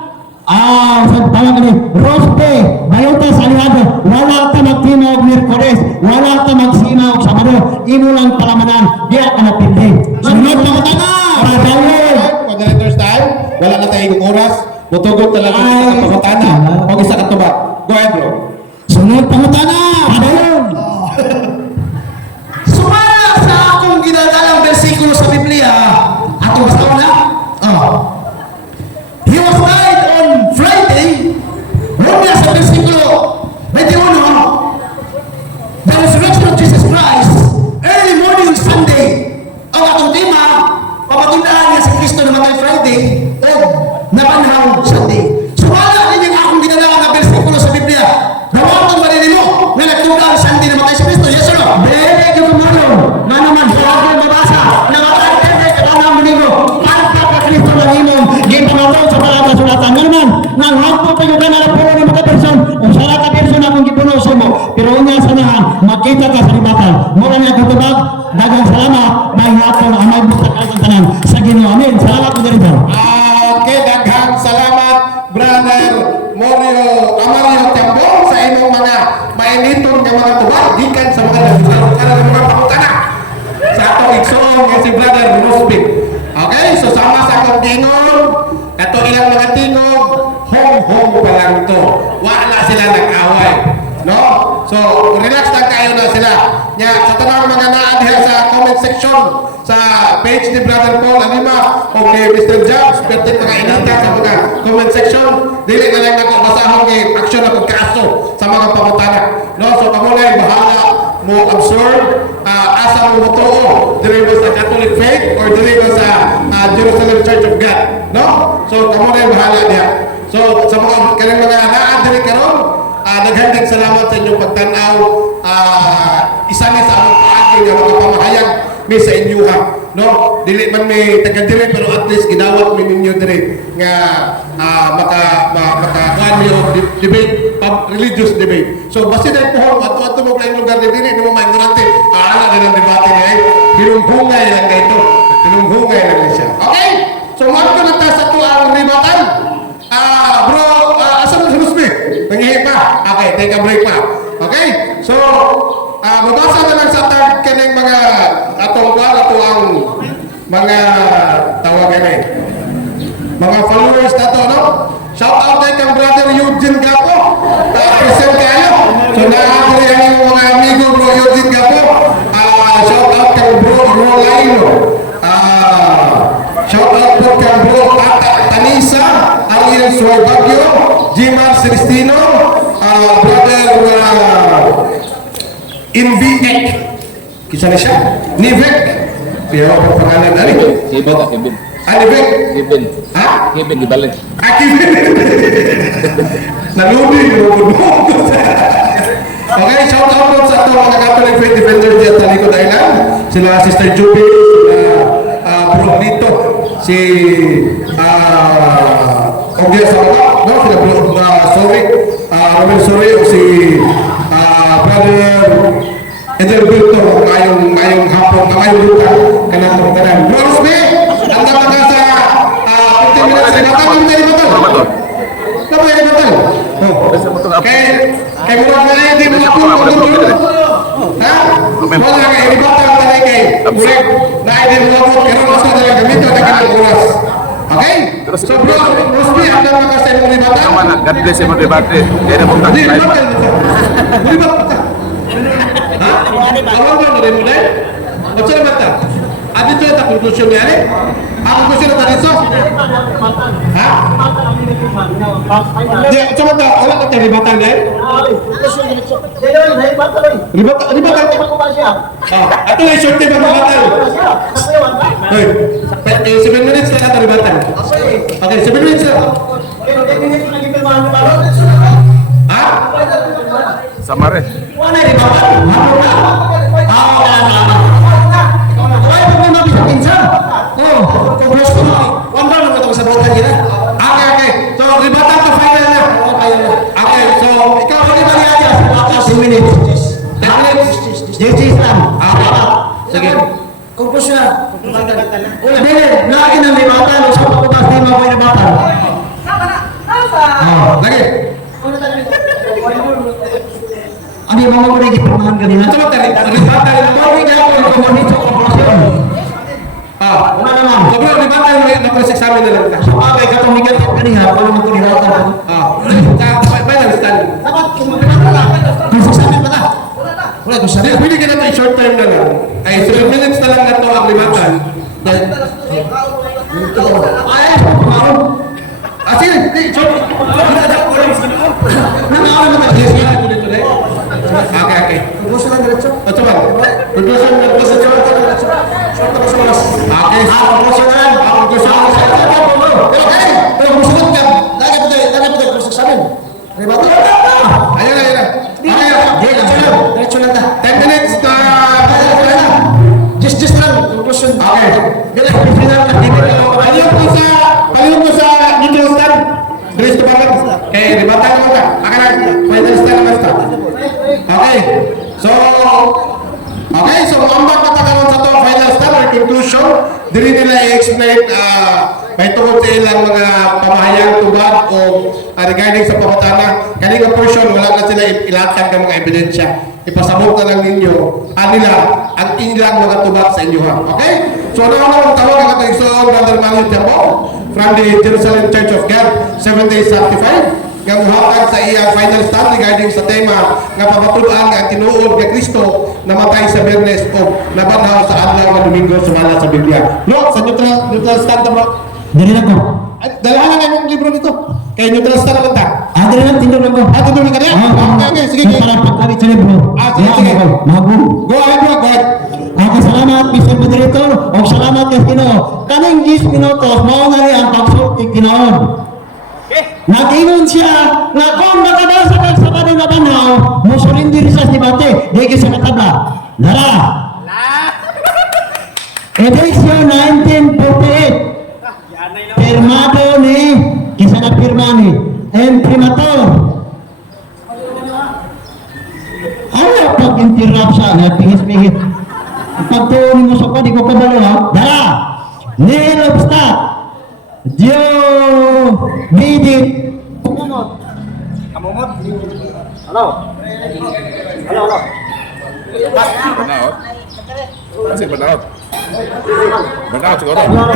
Sa tawag ni Rospe, Bayota Saliado, wala ka magtima o Miyerkules. Wala ka magsima o Sabado. Imo lang palamanan. Di ka napindi. Sunod pa ka na. Padayon. For the letters time, wala na tayong oras. Mutugot talaga sa pagkakatana o isa katubak. Go ahead, bro. Sunod pa na. Padayon. Sumala sa akong ginadalang bersikulo sa Biblia. Atong basaw na? He was died on Friday. Una sa bersikulo 21. The resurrection of Jesus Christ. Early morning Sunday. Ang atong tema, papatundaan niya si Kristo namatay Friday o nabanhaw Sunday. Sumala din yung akong ginadalang na bersikulo sa Biblia. Nawatong ba rin mo na nagtundaan Sunday namatay si Kristo? Yes or no? Dili ka kumano. Nga naman, sa aking mabasa, namatay ka kanang Domingo. Palpak ka Kristo ng imong gipangatong sa palata sulatan. Nga naman, nang hapon pa yung kanara puno ng mga person, o sala ka person akong gipuno sa mo. Pero unya sa nahan, makita ka sa libatan. Mula niya kutubag, dagang salamat, may hapon ang may buta ka tanan sa Ginoo. Amen. Salamat po dito. Okay, daghang salamat, Brother Amario Tambong sa imong mga mainiton nga mga tubag gikan sa mga mga pangutana sa atong igsoon nga si Brother Rosby. Okay, so sama sa akong tingog, kato ilang mga tingog, hong pa lang to. Wala sila nag-away. No? So, relax lang kayo na sila. Nya, sa tanang mga naadya sa comment section, sa page ni Brother Paul Anima o ni Mr. Jobs, pwede mga inita sa mga comment section, dili na lang ako basahon kay action ako kaso sa mga pangutana. No? So, kamo na bahala mo absorb asa mo motoo dili ba sa Catholic faith or dili ba sa Jerusalem Church of God. No? So, kamo na bahala niya. So, sa mga kanang mga naadya karon, naghandog salamat sa inyong pagtanaw. Isa ni sa among paagi nga mga pamahayag mi sa inyo ha. No? Dili man may taga dire pero at least gidawat mi ninyo dire nga maka mi og debate, religious debate. So basta dai pohon ato mo kay lugar dili mo maignorante. Ana din ang debate ni ay hinunghungay lang kayto. Hinunghungay lang siya. Okay? So mo na ta sa tuang ribatan. Bro, asa mo Rusby? Nangihi pa? Okay, take a break pa. Okay? So, mabasa na lang sa tag kaning mga atong ang mga tawagan eh. Mga followers na to, no? Shout out kay kang brother Eugene Gapo. Present kayo. So, nakakari ang mga amigo bro Eugene Gapo. Shout out kay bro Rolino. Shout out po kay bro Tanisa, Ariel Suarbaggio, Jimar Celestino, brother Invek, kisa na siya, Nivek, Kaya ako pangalan na rin. Kevin na Kevin. Ano ba? Kevin. Ha? Kevin gibalik. Aki. Naludi yung okay, shout out po sa ito mga Catholic Faith Defenders dyan sa likod island. Sila Sister Juby, sila Bro Lito, si Ogya Sabata, no? Sila Bro Sorry, Romel Sorry, o si Brother Edelberto, ngayong hapon, ngayong luka, kanang kanang. Bro Rosme, ang dapat ka sa 15 minutes, ribatang ang tayo ribatang. Apa yang betul? Kayak murah kali di Melaku dulu. Hah? Mana kayak di Batam tadi kayak mulai naik di Melaku karena masa dari kami itu ada kan kuras. Oke? Sebelum Rusmi ada maka saya mau di Batam. Mana? God bless you debate. Dia ada bukan Di lain. Batam. Di Batam. Hah? Awal kan dari mulai. Macam Batam. Ada tu tak conclusion ni ada? Apa conclusion tadi so? Hah? Dia coba tak orang kata ribatan kan? Ribatan. Atau yang short time ribatan. Hei, 7 minutes saya kata ribatan. Okay, 7 minutes. Hah? Samare. Wala rin ba? Wala problema bisa pinsa. Oh, kung gusto mo, wala naman ito sa bola nila. Okay. So, ribatan to final na. Okay, so, ikaw Kau ano ni ba balik aja, waktu 10 minutes. 10 minutes? Justice lang. Sige. Kumpus na. Dili, lagi ng libatan. Sa pagkabas di mo libatan. Lagi. Ano yung mga muna ikipunahan kanina? Coba tadi, ribatan. Bawi niya ako yung komunito komunikasyon. Una naman. Sebelum ribatan, na-press examine na lang kita. Sabagay ka itong negative kanina, paano mo ito nilatan? Final stand. Dapat kumakilang ka lang. Kung sasabi pa na. Wala kung sabi. Pwede ka na ito short time na lang. Ay, 7 minutes na lang na ito ang ribatan. Ay, pumaro. Sige, short. Nangawa naman. Okay. Kumpus lang diretso. Ito ba? Conclusion na ito sa short. Okay. Kumpus lang. Pero kung sugot ka, lagi pa tayo kung sasabi. Ribato. Ayan na. Diretso lang na. 10 minutes na. Just lang. Conclusion. Okay. Paliw mo sa neutral stand. Dres to bagat. Okay, ribatan mo ka. Akan na final stand naman sta. Okay. So ambak patakaron sa to final stand or conclusion. Dili nila i-explain may tungkol sa ilang mga pamahayang tubag o regarding sa pamatana. Kani nga portion wala na sila ilatag ng mga ebidensya. Ipasabot na lang ninyo nila ang ilang mga tubag sa inyo ha. Okay? So ano ang tawag ang ating so Brother Manuel Tiapo from the Jerusalem Church of God, 7 days sanctified. Nga muhatag sa iyang final stand regarding sa tema nga pamatulaan nga tinuod nga Kristo namatay sa Biyernes o nabanhaw sa adlaw nga Domingo sumala sa Biblia. Bro, sa neutral stand ta bro. Dali lang ko. Dalahan lang yung libro nito. Kaya neutral stand naman ta. Dali lang, tindog lang ko. Tuloy ka niya? Okay, sige. Yung parang pagkabit sa libro. Sige. Mago. Go ahead bro, go ahead. Ako salamat, Mr. Moderator. O salamat kay Ginoo. Kaning 10 minutos, mao na rin ang pagsulti Ginoo. Nag-ingon siya na kung makadasa kag sa kanang nabanhaw, musulindir siya si Bate, di sa katabla. Lara! Edisyon 1948. Firmado ni, kisa na firma ni, imprimatur. Ano pag-interrupt siya, nagpingis-pingis. Pagtuunin mo sa ko, di ko kabalo ha. Lara! Nihil obstat! Dio bidit kumumot. Halo. Banaot. Kasi banaot. Banaot siguro. Naman.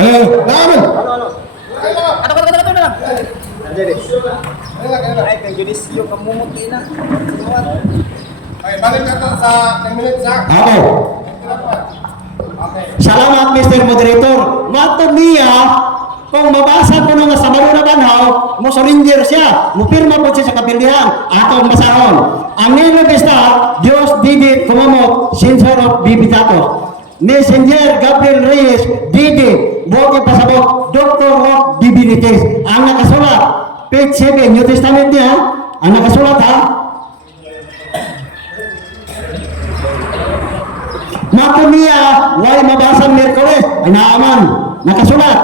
Okay, balik na to sa 10 minutes ha. Okay. Salamat Mr. Moderator. Matod niya, kung mabasa ko nga sa Maro na Banhaw, mo surrender siya, mo pirma po siya sa kapildihan, atong masahon. Ang nilo besta, Diyos didit kumamot, sinsor of bibitato. Messenger Gabriel Reyes, Didi, Bogi Pasabot, Doctor of Divinities. Ang nakasulat, page 7, New Testament niya, ang nakasulat ha, Makumiya, way mabasang Merkules, ay naaman, nakasulat.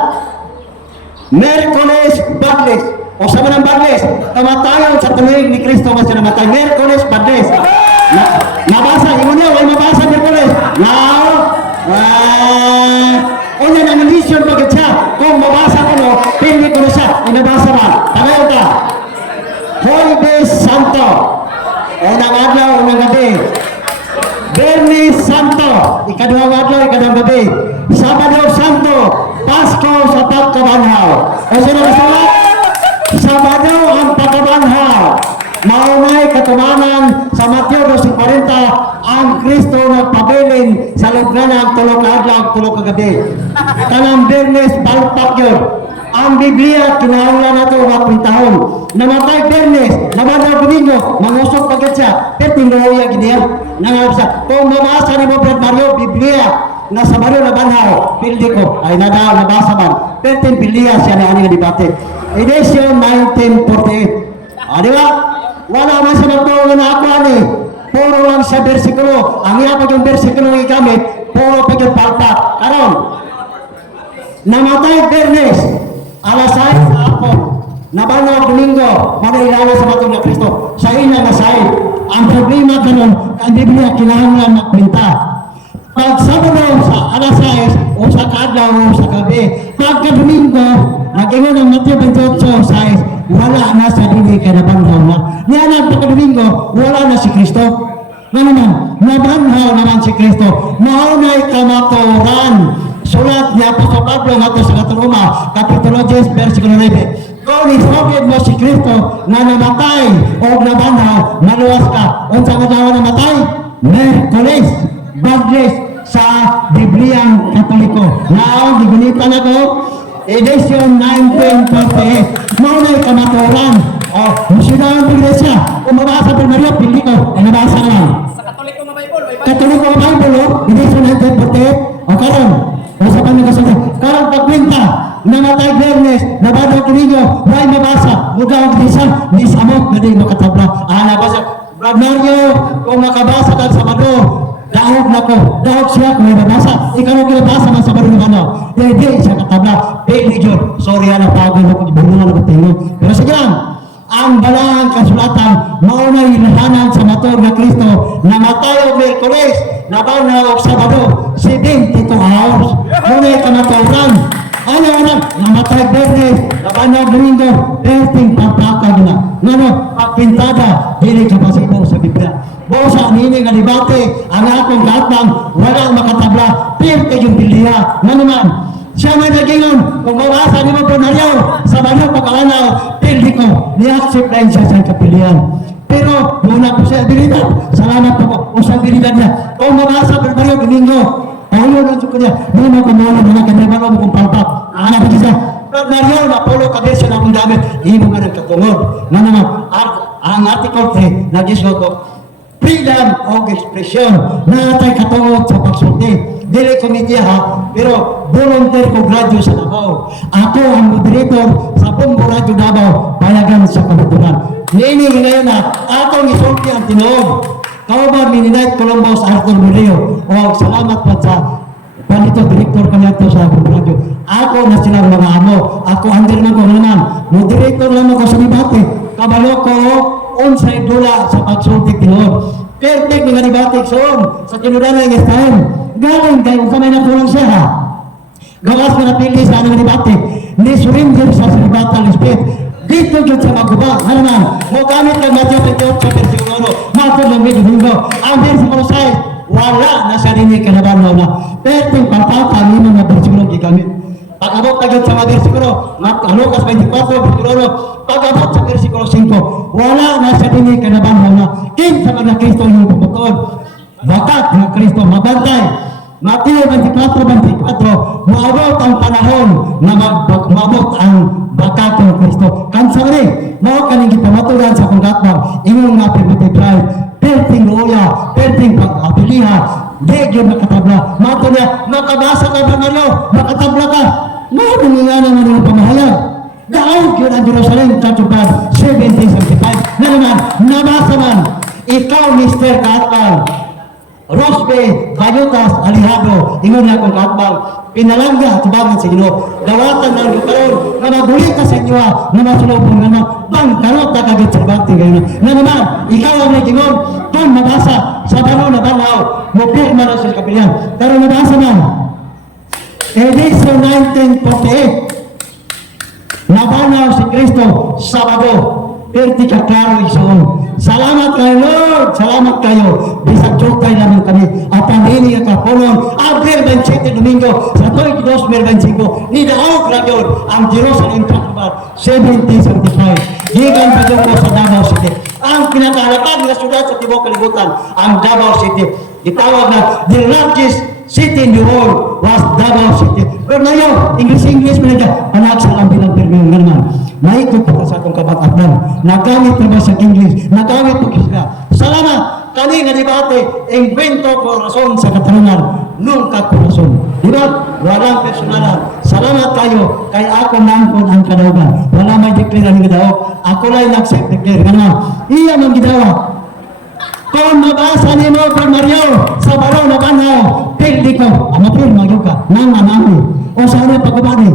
Merkules, Bagles, o sama ng Bagles, kamatayon sa tuwing ni Kristo mas namatay. Merkules, Bagles. Nabasa, ingon niya, way mabasa Merkules. Now, o yan ang mission pagkat siya. Kung mabasa ko no, pili ko na siya, inabasa ba? Tagayon ka. Jueves Santo, unang adlaw, unang gabi. Bernis Santo, ikaduhang adlaw, ikaduhang gabi. Sabado Santo, Pasko sa pagkabanhaw. O sino kasulat? Sabado ang pagkabanhaw. Maumay katumanan sa Mateo 12:40, ang Kristo nagpabilin sa lugar ng tulog ka adlaw, tulog ka gabi. Kanang Bernes, palpak yun. Ang Biblia, kinahanglan na ito mapintahon. Namatay Bernes, namatay Domingo, mangusok pagkat siya. Pero tinuya giniya. Nangarap siya. Kung mamasa ni mo, Brad Mario, Biblia, nasa Mario na banhaw, pildi ko, ay nabasa man. Pero Biblia siya na aning debate. Edition 1948. Di ba? Wala man sa magtuwa na ako ani. Puro lang sa bersikulo. Ang iya pag yung bersikulo ng ikamit, puro pag yung palpak. Karon, namatay Bernes, alas 6 sa hapon, nabanhaw Domingo, manilala sa batong na Kristo, sa ina na side. Ang problema kanon, ang Biblia kinahanglan magpinta. Pag Sabado sa alas 6, o sa kadlaw o sa gabi, pagka Domingo, nag-ingon ng Mateo 28:6, wala na sa dili kay nabanhaw na. Niya pagka Domingo, wala na si Kristo. Nga naman, nabanhaw naman si Kristo. Maunay kamaturan. Sulat niya po sa Pablo nga sa Kataruma, Kapitulo 10, versikulo 9. Kung isogid mo si Kristo na namatay o nabanhaw, maluwas ka. Unsa nga daw namatay? Merkules, Bagles sa Bibliang Katoliko. Now, gigunitan ako, edition 1948. Maunay kamaturan. O, musidahan ng iglesia. Kung mabasa po Mario, pili ko, ay nabasa ka lang. Sa Katoliko nga Bible, Katoliko nga Bible, edition 1948. O karon, sa panagasagot, karon pagkwenta, namatay Bernes, nabadaw Domingo, may mabasa, mugaw ang isa, nisamot, na di makatabla. Nabasa, Brad Mario, kung nakabasa ka sa Sabado, dahog na ko, dahog siya kung may mabasa, ikaw ang kinabasa ng Sabado ng ano, di siya katabla, pili yun, sorry na pagod ako, ibulungan ako tingin. Pero sige lang, ang balang kasulatan, maunay ilahanan sa matog na Kristo, namatay o Merkules, nabanhaw o Sabado, 72 hours, maunay kamaturan. Ano, namatay Bernes, nabanhaw Domingo, 13 pampakag na. Ngano, pagpintada, dili kapasito sa Biblia. Bosa, nini nga debate, ang akong gatang, walang makatabla, pirte yung Biblia. Ngano man, siya may nagingon, kung mawasa ni mo po na riyaw, sa banyo pagkakanaw, pildi ko, ni-accept na siya sa kapilian. Pero, muna po siya abilidad, salamat po o sa abilidad niya. Kung mawasa po na riyaw, Domingo, ayaw lang ko niya, muna ko muna na kanibano mo kong palpak. Anak ko siya, Brad Mario, napolo ka din siya na akong gamit, hindi mo nga nagkatungod. Nga naman, ang article 3, nag-isot ko, freedom of expression, natay katungod sa pagsulti. Dili komite ha, pero volunteer ko gradyo sa Davao. Ako ang moderator sa Bombo Radio Davao, payagan sa kabaturan. Nini ngayon na, atong isulti ang tinuod. Kauban Mininite Columbus Arthur Murillo. O salamat pa sa panito, direktor kanya ito sa Bombo Radio. Ako na silang mga amo. Ako under man ko naman. Moderator lang ako sa debate. Kabalo ko, unsay dula sa pagsulti tinuod. Perfect nga debate sa kinudanan ng Estahan. Galing kayo kung may natulong siya ha. Gawas na napili sa anong debate. Ni surrender sa Siribata Lispit. Dito yun sa Maguba. Ano man, mo gamit ng Mateo 28 sa versikulo 1. Matod ng Domingo. Ang versikulo 6, wala na sa rin yung kanabanhaw na. Perting pampapa, hindi mo na versikulo gigamit. Pag-abot na yun sa mga versikulo, Lucas 24, versikulo 1, pag-abot sa versikulo 5, wala na sa rin yung kanabanhaw na. King sa mga Kristo yung puputod. Bakat ng Kristo mabantay. Mateo 24:24, maabot ang panahon na maabot ang bakat ng Kristo. Kansa rin, mao kaning gipamaturan sa kong gatbang, imong nga pag-multiply, perting luya, perting pag-apiliha, di yun makatabla. Mato niya, makabasa ka ba Mario? Makatabla ka. Mayroon nga naman yung pamahayag. Daog yun ang Jerusalem Church of God 1775. Na naman, nabasa man, ikaw Mr. Katbal, Rosbe, Bayutas, Alihado, ingon niya kong Katbal, pinalangga, tubangan sa Ginoo. Dawatan ng lukaron, na maguli ka sa inyo, na masulubong naman, bangkarot na kagit sa bagti kayo. Na naman, ikaw ang nagingon, kung mabasa sa bano na banaw, mupirma na sa kapilyan. Pero nabasa man, edition 1948, nabanaw si Kristo, Sabado, perti ka klaro isoon. Salamat kayo, Lord! Salamat kayo! Bisag chokay naman kami. At ang hini ang kapulong, Abril 27 Domingo, sa tuwing 2025, ni Daog Rayon, ang Jerusalem Chakbat, 1775. Gigan pa doon sa Davao City. Ang pinakahalapag na syudad sa Tibok Kalibutan, ang Davao City. Itawag na, the largest city in the world was Davao City. Pero ngayon, English mo na dyan, panagsalang bilang permiyong naman. Maikot pa sa atong kabataan. Nagamit na ba sa English? Nagamit po kisga. Salamat! Kani nga debate, invento korason sa katarungan, nungka korason. Diba? Walang personalan. Salamat kayo, kay ako nangkon ang kadaugan. Wala may declare ang gidaog. Ako lang nag-declare. Ganun. Iya man gidawa. Kung mabasa ni mo kay Mario sa baro na banaw, pildi ko, amapil, magyo ka, nang manami. O sana pagkabali.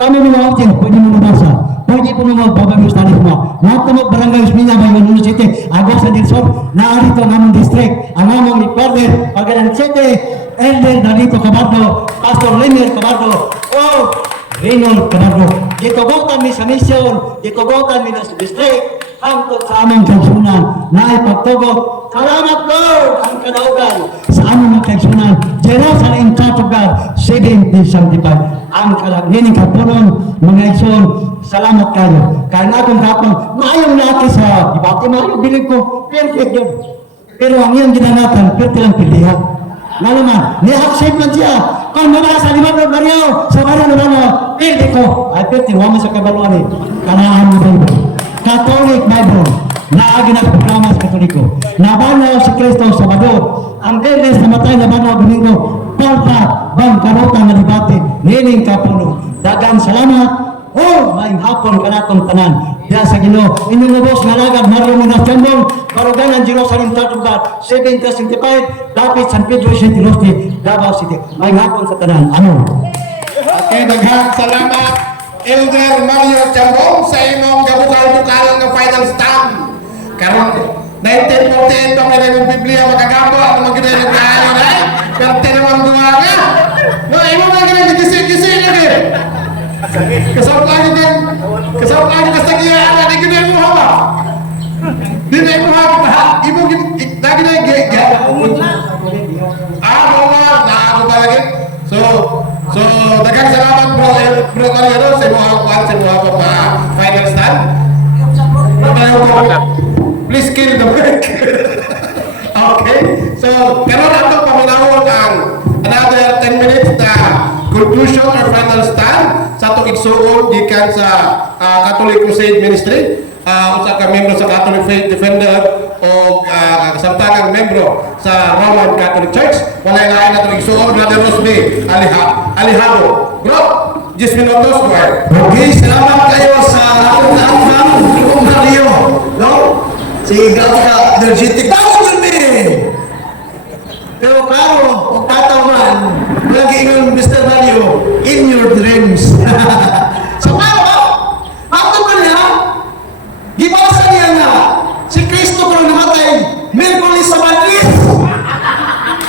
Kami mga audio, pwede mo nabasa. Pwede po naman babagyo studies mo. Lahat na barangay Usminya, Bayon City, Agos and Dilson, naarito ang among district, ang among Iparder, Pagalan City, Elder Dalito Cabardo, Pastor Leonel Cabardo, o Reynold Cabardo. Gitugutan mi sa mission, gitugutan mi sa district, hangtod sa among kaigsunan na ipagtugot. Salamat Lord ang kadaugan sa among kaigsunan. Jerusalem Church of God 1775. Ang kalagnining kapunon mga igsoon. Salamat kayo. Kaya nga akong kapon, maayong laki sa debate, maayong bilig ko, perfect yun. Pero ang iyong ginanatan, perfect lang pilihan. Nga naman, ni-accept man siya. Kung mula sa Limang Mario, sa Mario na perfect ko. Ay perfect, wama sa kabaluan eh. Kanaan mo Bible. Catholic Bible. Naagi na programa sa Katoliko. Nabanaw si Kristo Sabado. Ang Benes na matay na banaw Domingo. Palpa, bangkarota na debate. Nining kapuno. Dagang salamat. Oh, may hapon ka natong tanan. Diya sa Ginoo. Inyong nabos nga lagad, Mario Munas Jambong, Baruganan, Jerusalem Church of God, 1775, Lapit, San Pedro, City, Davao City. May hapon sa tanan. Ano? Okay, daghang salamat Elder Mario Jambong sa imong gabukal-bukal ng final stand. Karon 1948 pa may ng Biblia makagabo ang magiging nagkaayo na. Pero tinawang duwa nga. No, imo mga ganun, gising-gising lagi. Kasaukan ka sa kiyaan, di ka na yung hawa. Di na yung hawa, ibo lagi na yung mga, ako ba lagi? So, dagang salamat bro Mariano sa mga kuwan, sa mga final stand. Please kill the break. Okay, so, pero nato paminawon ang another 10 minutes na conclusion or final stand sa itong igsuon gikan sa Catholic Crusade Ministry, usa ka membro sa Catholic Faith Defender o samtangang membro sa Roman Catholic Church. Walay lain na itong igsuon, Brother Rosby Alihado. Bro, 10 minutos, go ahead. Okay, salamat kayo sa akong naamang Kung Mario. No? Si Grafika Energetic. Tawag yun eh! Pero klaro, kung tatawan, lagi yung Mr. Mario, in your dreams. So klaro ba? Bakit ba niya? Gibasa niya na si Kristo ko namatay, Merkulis sa Madrid.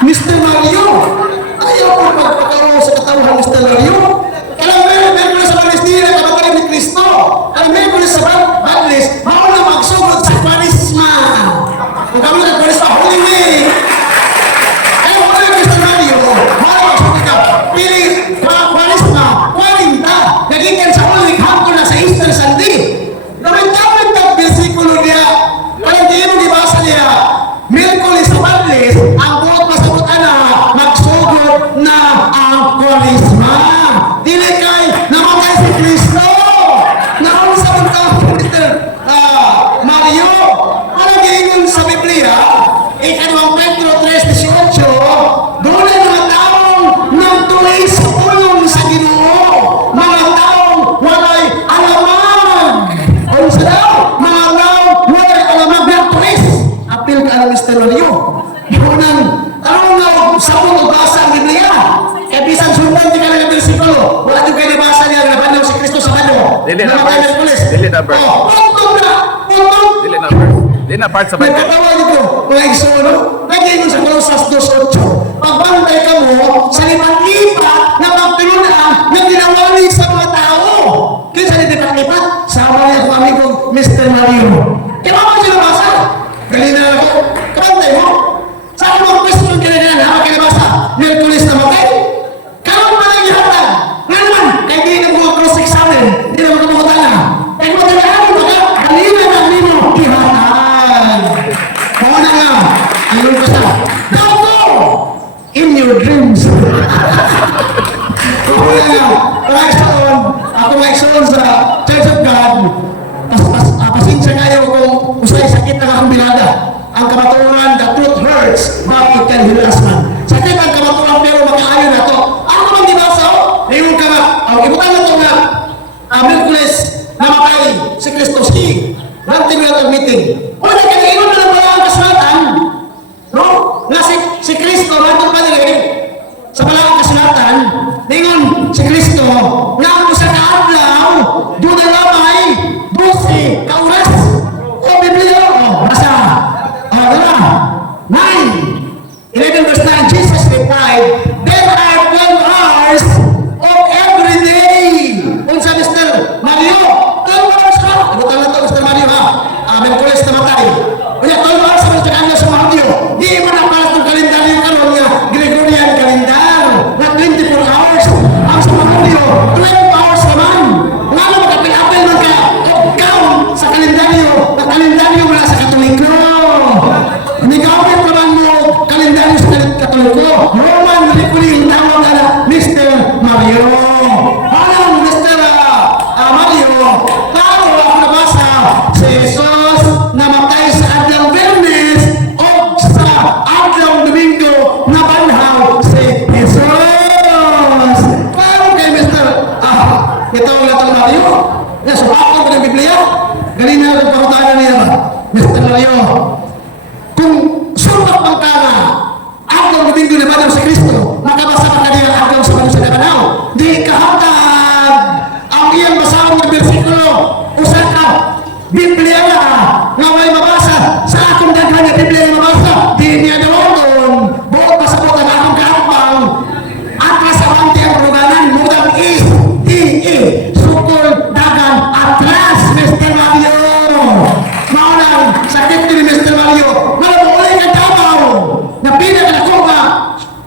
Mr. Mario, ayaw ko magpakaroon sa katawan Mr. Mario. Alam mo yun, Merkulis sa Madrid, hindi na kapatid ni Kristo. Alam mo Merkulis sa Madrid, mauna magsugod sa Kwarisma. Kung kami na Kwarisma, Holy Week. Ayaw mo na Mr. Mario, mauna magsugod ka. Pili, Kwarisma, 40. na verse. Putong na! Putong! Dili na verse. Dili na part sa Bible. Nagkatawa nito, mga igsoon, lagay mo sa Colossus 2.8, pagbantay ka mo sa lipat-lipat na pagpinunan na ginawali sa mga tao. Kaya sa lipat-lipat, sama niya kong amigong Mr. Mario. Kaya mo siya nabasa? Galina na ako. Kabantay mo? Saan mo ang question kanina na makinabasa? Merkulis na matay? Karoon pa lang ihatag. Nga naman, kaya di na mga cross-examine, di na mga kumutana. Kaya mo talaga mo baka, galina na nino ihatag. Mauna nga, ayun ko siya. Don't go in your dreams. Mauna nga, ako mga igsoon sa Church of God, pasensya kayo kung usay sakit na akong binada. Ang kamaturan, the truth hurts, but it can heal us man. Sakit ang kamaturan pero makaayon na to. Ano naman di ba sa ngayon ka nga, ibutan na to nga, Merkulis, namatay si Kristo, si ranting na itong meeting. Wala ka naiwan na lang pala ang kasulatan. No? Nga si Kristo, nandun pa nila sa palang kasulatan, ningon si Kristo, nga ang sa kaadlaw, doon ang lamay, 12 kauras. O Biblia, basa. Diba? 9, 11 verse 9, Jesus replied, there are 12 hours of every day. Unsa Mr. Mario, 12 hours ka. Ibutan na to Mr. Mario ha. Merkulis na matay. Kaya 12 hours sa mga kanya sa Mario. Di mo na para itong kalendaryo karon nga Gregorian calendar na 24 hours. Ang sa Mario, 12 hours naman. Nga na magkapil-apil man ka count sa kalendaryo na kalendaryo mula sa Katoliko. Nigawin naman mo kalendaryo sa Katoliko. Roman Mercury yung tawag na Mr. Mario. Anong Mr. Mario? Tao ako nabasa si Jesus namatay sa adlaw Bernes o sa adlaw Domingo na banhaw si Jesus. Paano kay Mr. Ito ang latang Mario? Nasubako ko ng Biblia? Galing na ang pakutanan niya ba? Mr. Mario, kung sumak ang kama, adlaw Domingo na banhaw si Kristo, makabasa ka kanina adlaw sa banhaw sa Dabanaw, di kahatag ang iyang basahon ng bersikulo usa ka Biblia nga may mabasa sa akong daghan nga Biblia nga mabasa di niya dawaton buot pasabot ang akong kaapang atras sa manti ang ruganan mudang is sukol dagan atras Mr. Mario maunang sakit ni Mr. Mario muli kang Davao na pinag-ako nga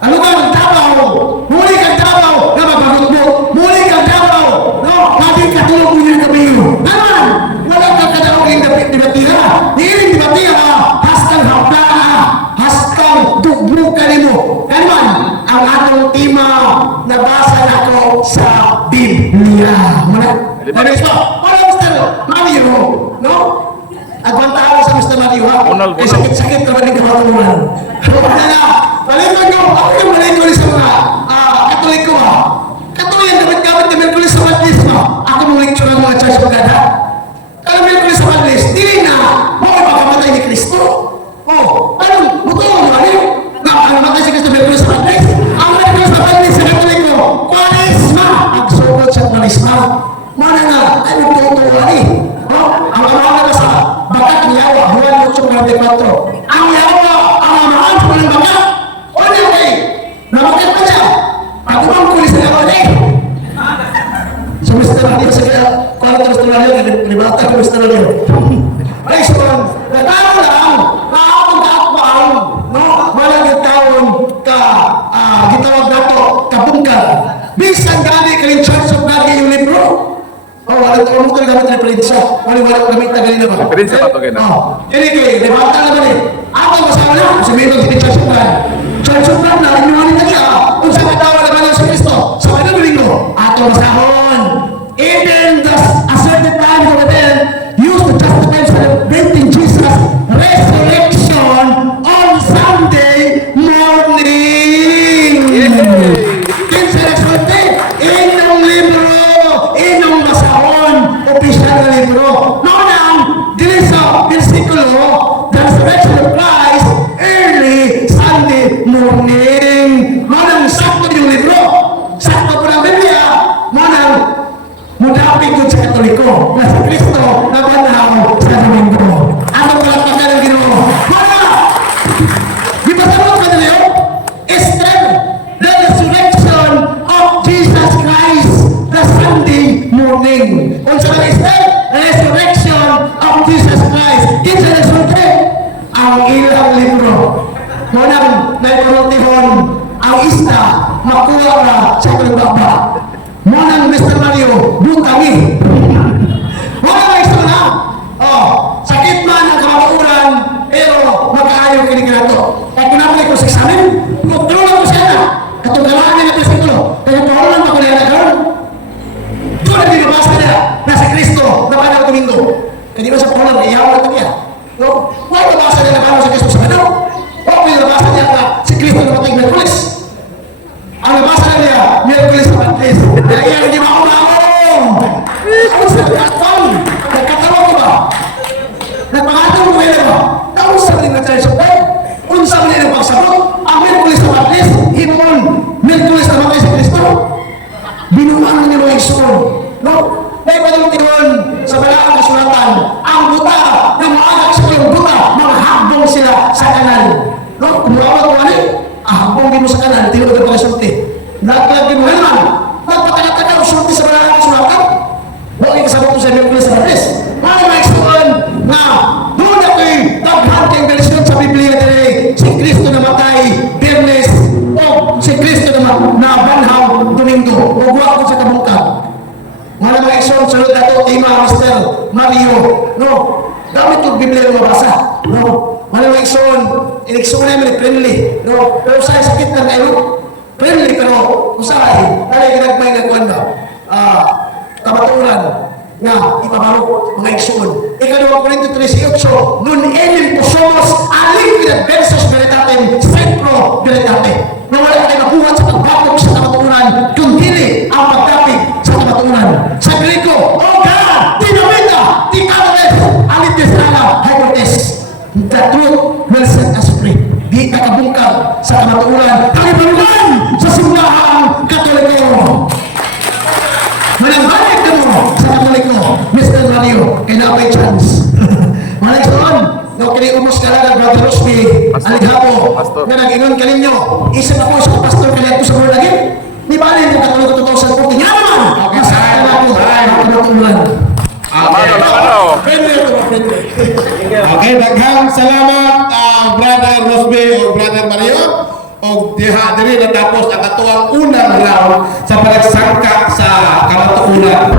ano ka ng Davao muli kang Davao na magbagot-bot muli kang Davao no natin katulog mo yung gabi naman wala ka kadalog yung debatira niiling debatira hastang hapda hastang dugmo ka nimo naman ang atong tema nabasa na ko sa Biblia muna Mr. Mario no agwantahan sa Mr. Mario ha eh sakit-sakit ka ba ng kamatunan Malingon nyo, ako yung malingon sa mga Katoliko ha. Katolik, dapat-dapat na Merkulis sa Madlis ha. Ako mong lecture ng mga church of God ha. Kala Merkulis sa Madlis, di na, bakit makamatay ni Kristo? Anong, buto mo ano? Namatay si Kristo Merkulis sa Madlis? Ang Merkulis sa Madlis sa Katoliko, Kwaresma! Agsugod sa Kwaresma. Mana nga, ay magtutuwa ni. Ang amahan na sa bakat ni Yawa, Juan 8:44. Ang Yawa, ang amahan sa mga bakat. Namakat pa niya. Ako bang kulis na ako niya? So, Mr. Mario, sige, kung ano Mr. Mario, nibata ko Mr. Mario. Ay, so, nagkakaroon lang, nakakapang kaakbang, no? Malaging taon ka, gitawag na to, kabungkal. Bisan gani ka rin Church of God yung libro. Wala ito, mo ito gamit na referensya. Wala gamit na ganina ba? Referensya pa ito ganina. Hindi kayo, nibata naman eh. Ako, masama na, sabihin ko, Church of God. Church of God na, inuwanin na niya. Kung saan katawa naman ang si Kristo, sa mga Domingo, ato masahon. Even a certain time of the event used to justify celebrating Jesus' resurrection on Sunday morning. Kinsa nagsulti, inong libro, inong masahon, opisyal na libro. Noon ang, dili sa versikulo, the resurrection of Christ, early Sunday morning. Manang sakto yung libro. Sakto po ng Biblia. Manang mudapit ko sa Katoliko na si Kristo na banhaw sa Domingo. Ano palakpakan ng Ginoo? Wala! Di ba sabot ka nila yun? Strength, the resurrection of Jesus Christ, the Sunday morning. Kung sa mga strength, the resurrection of Jesus Christ. Kinsa nagsulti? Ang ilang libro. Munang naiparotihon ang isda makuha na sa kalibaba. Munang Mr. Mario, butangi. Wala na isda na. Sakit man ang kamauran, pero magkaayaw kinigirato. Kaya pinapalay ko sa examen, magtulong ko siya na. Katunggalaan niya na presikulo. Kaya paulan pa ko na nagkaroon. Doon ang binabasa niya na si Kristo na banal Domingo. Kaya di ba sa paulan, iyaw na niya. Wala nabasa niya na banal si Kristo sa banal. O binabasa niya na si Kristo na matay Merkulis. Ang nabasa niya, Merkulis na Merkulis. Kaya iyan hindi maunahon. Ako sa katawang. Nagkatawang ko ba? Nagpangatawang ko yun ba? Kausap rin na tayo sa pay. Unsa man ang pagsabot, ang Merkulis na Merkulis, himon, Merkulis na matay si Kristo. Binuang niyo ang Igsoon. No? May panuntiwan sa balaang kasulatan, ang buta na maanak sa kayong buta, maghabong sila sa kanan. No? Kumuawat mo ano habong din mo sa kanan, tinulog ang pagkasulti. Naglag din mo naman, magpatagataga o sulti sa balaang kasulatan. Huwag yung kasabot mo sa Merkulis sa Merkulis. May mga Igsoon na doon ako'y daghan kayong belisyon sa Biblia today. Si Kristo na matay, Biyernes, o si Kristo na banhaw, Domingo. Huwag ako sa kabungkag. Mga mga Igsoon, sunod na ito, Tima, Mr. Mario. No? Gamit yung Biblia na mabasa. No? Mga mga Igsoon, in-Igsoon namin friendly. No? Pero sa'yo sakit na kayo. Friendly, pero usahay. Talay ginagmay na kuwan ba? Kamaturan nga ipabarok mga Igsoon. Ika-2 Corinto 13:8, nun enim po somos aling versus veritatem, sempro veritatem. Na wala kayo makuha sa pagbatok sa kamaturan, kung dili ang pagdapig sa kamaturan. Sa Greko, O God, dinamita, di kalares, alitis ala, hypotes. The truth will set us free. Di kakabungkag sa kamaturan, kalibalugan sa simbahang Katoliko. Manambalik ka mo sa Katoliko, Mr. Mario, kaya na may chance. Mga Igsoon, no, kiniumos ka lang ng Brother Rosby, alighapo, Pastor. na nag-inon ka ninyo. Isip ako sa pastor kanya ito sa mga lagi. Di ba rin yung Katoliko 2014? Nga naman! Okay, Masakit time. na ako, Time. kamaturan. Mano. Friendly ito, friendly. Okay, daghang salamat Brother Rosby o Brother Mario. O diha diri natapos ang atuang unang round sa pagsangka sa kamatuunan.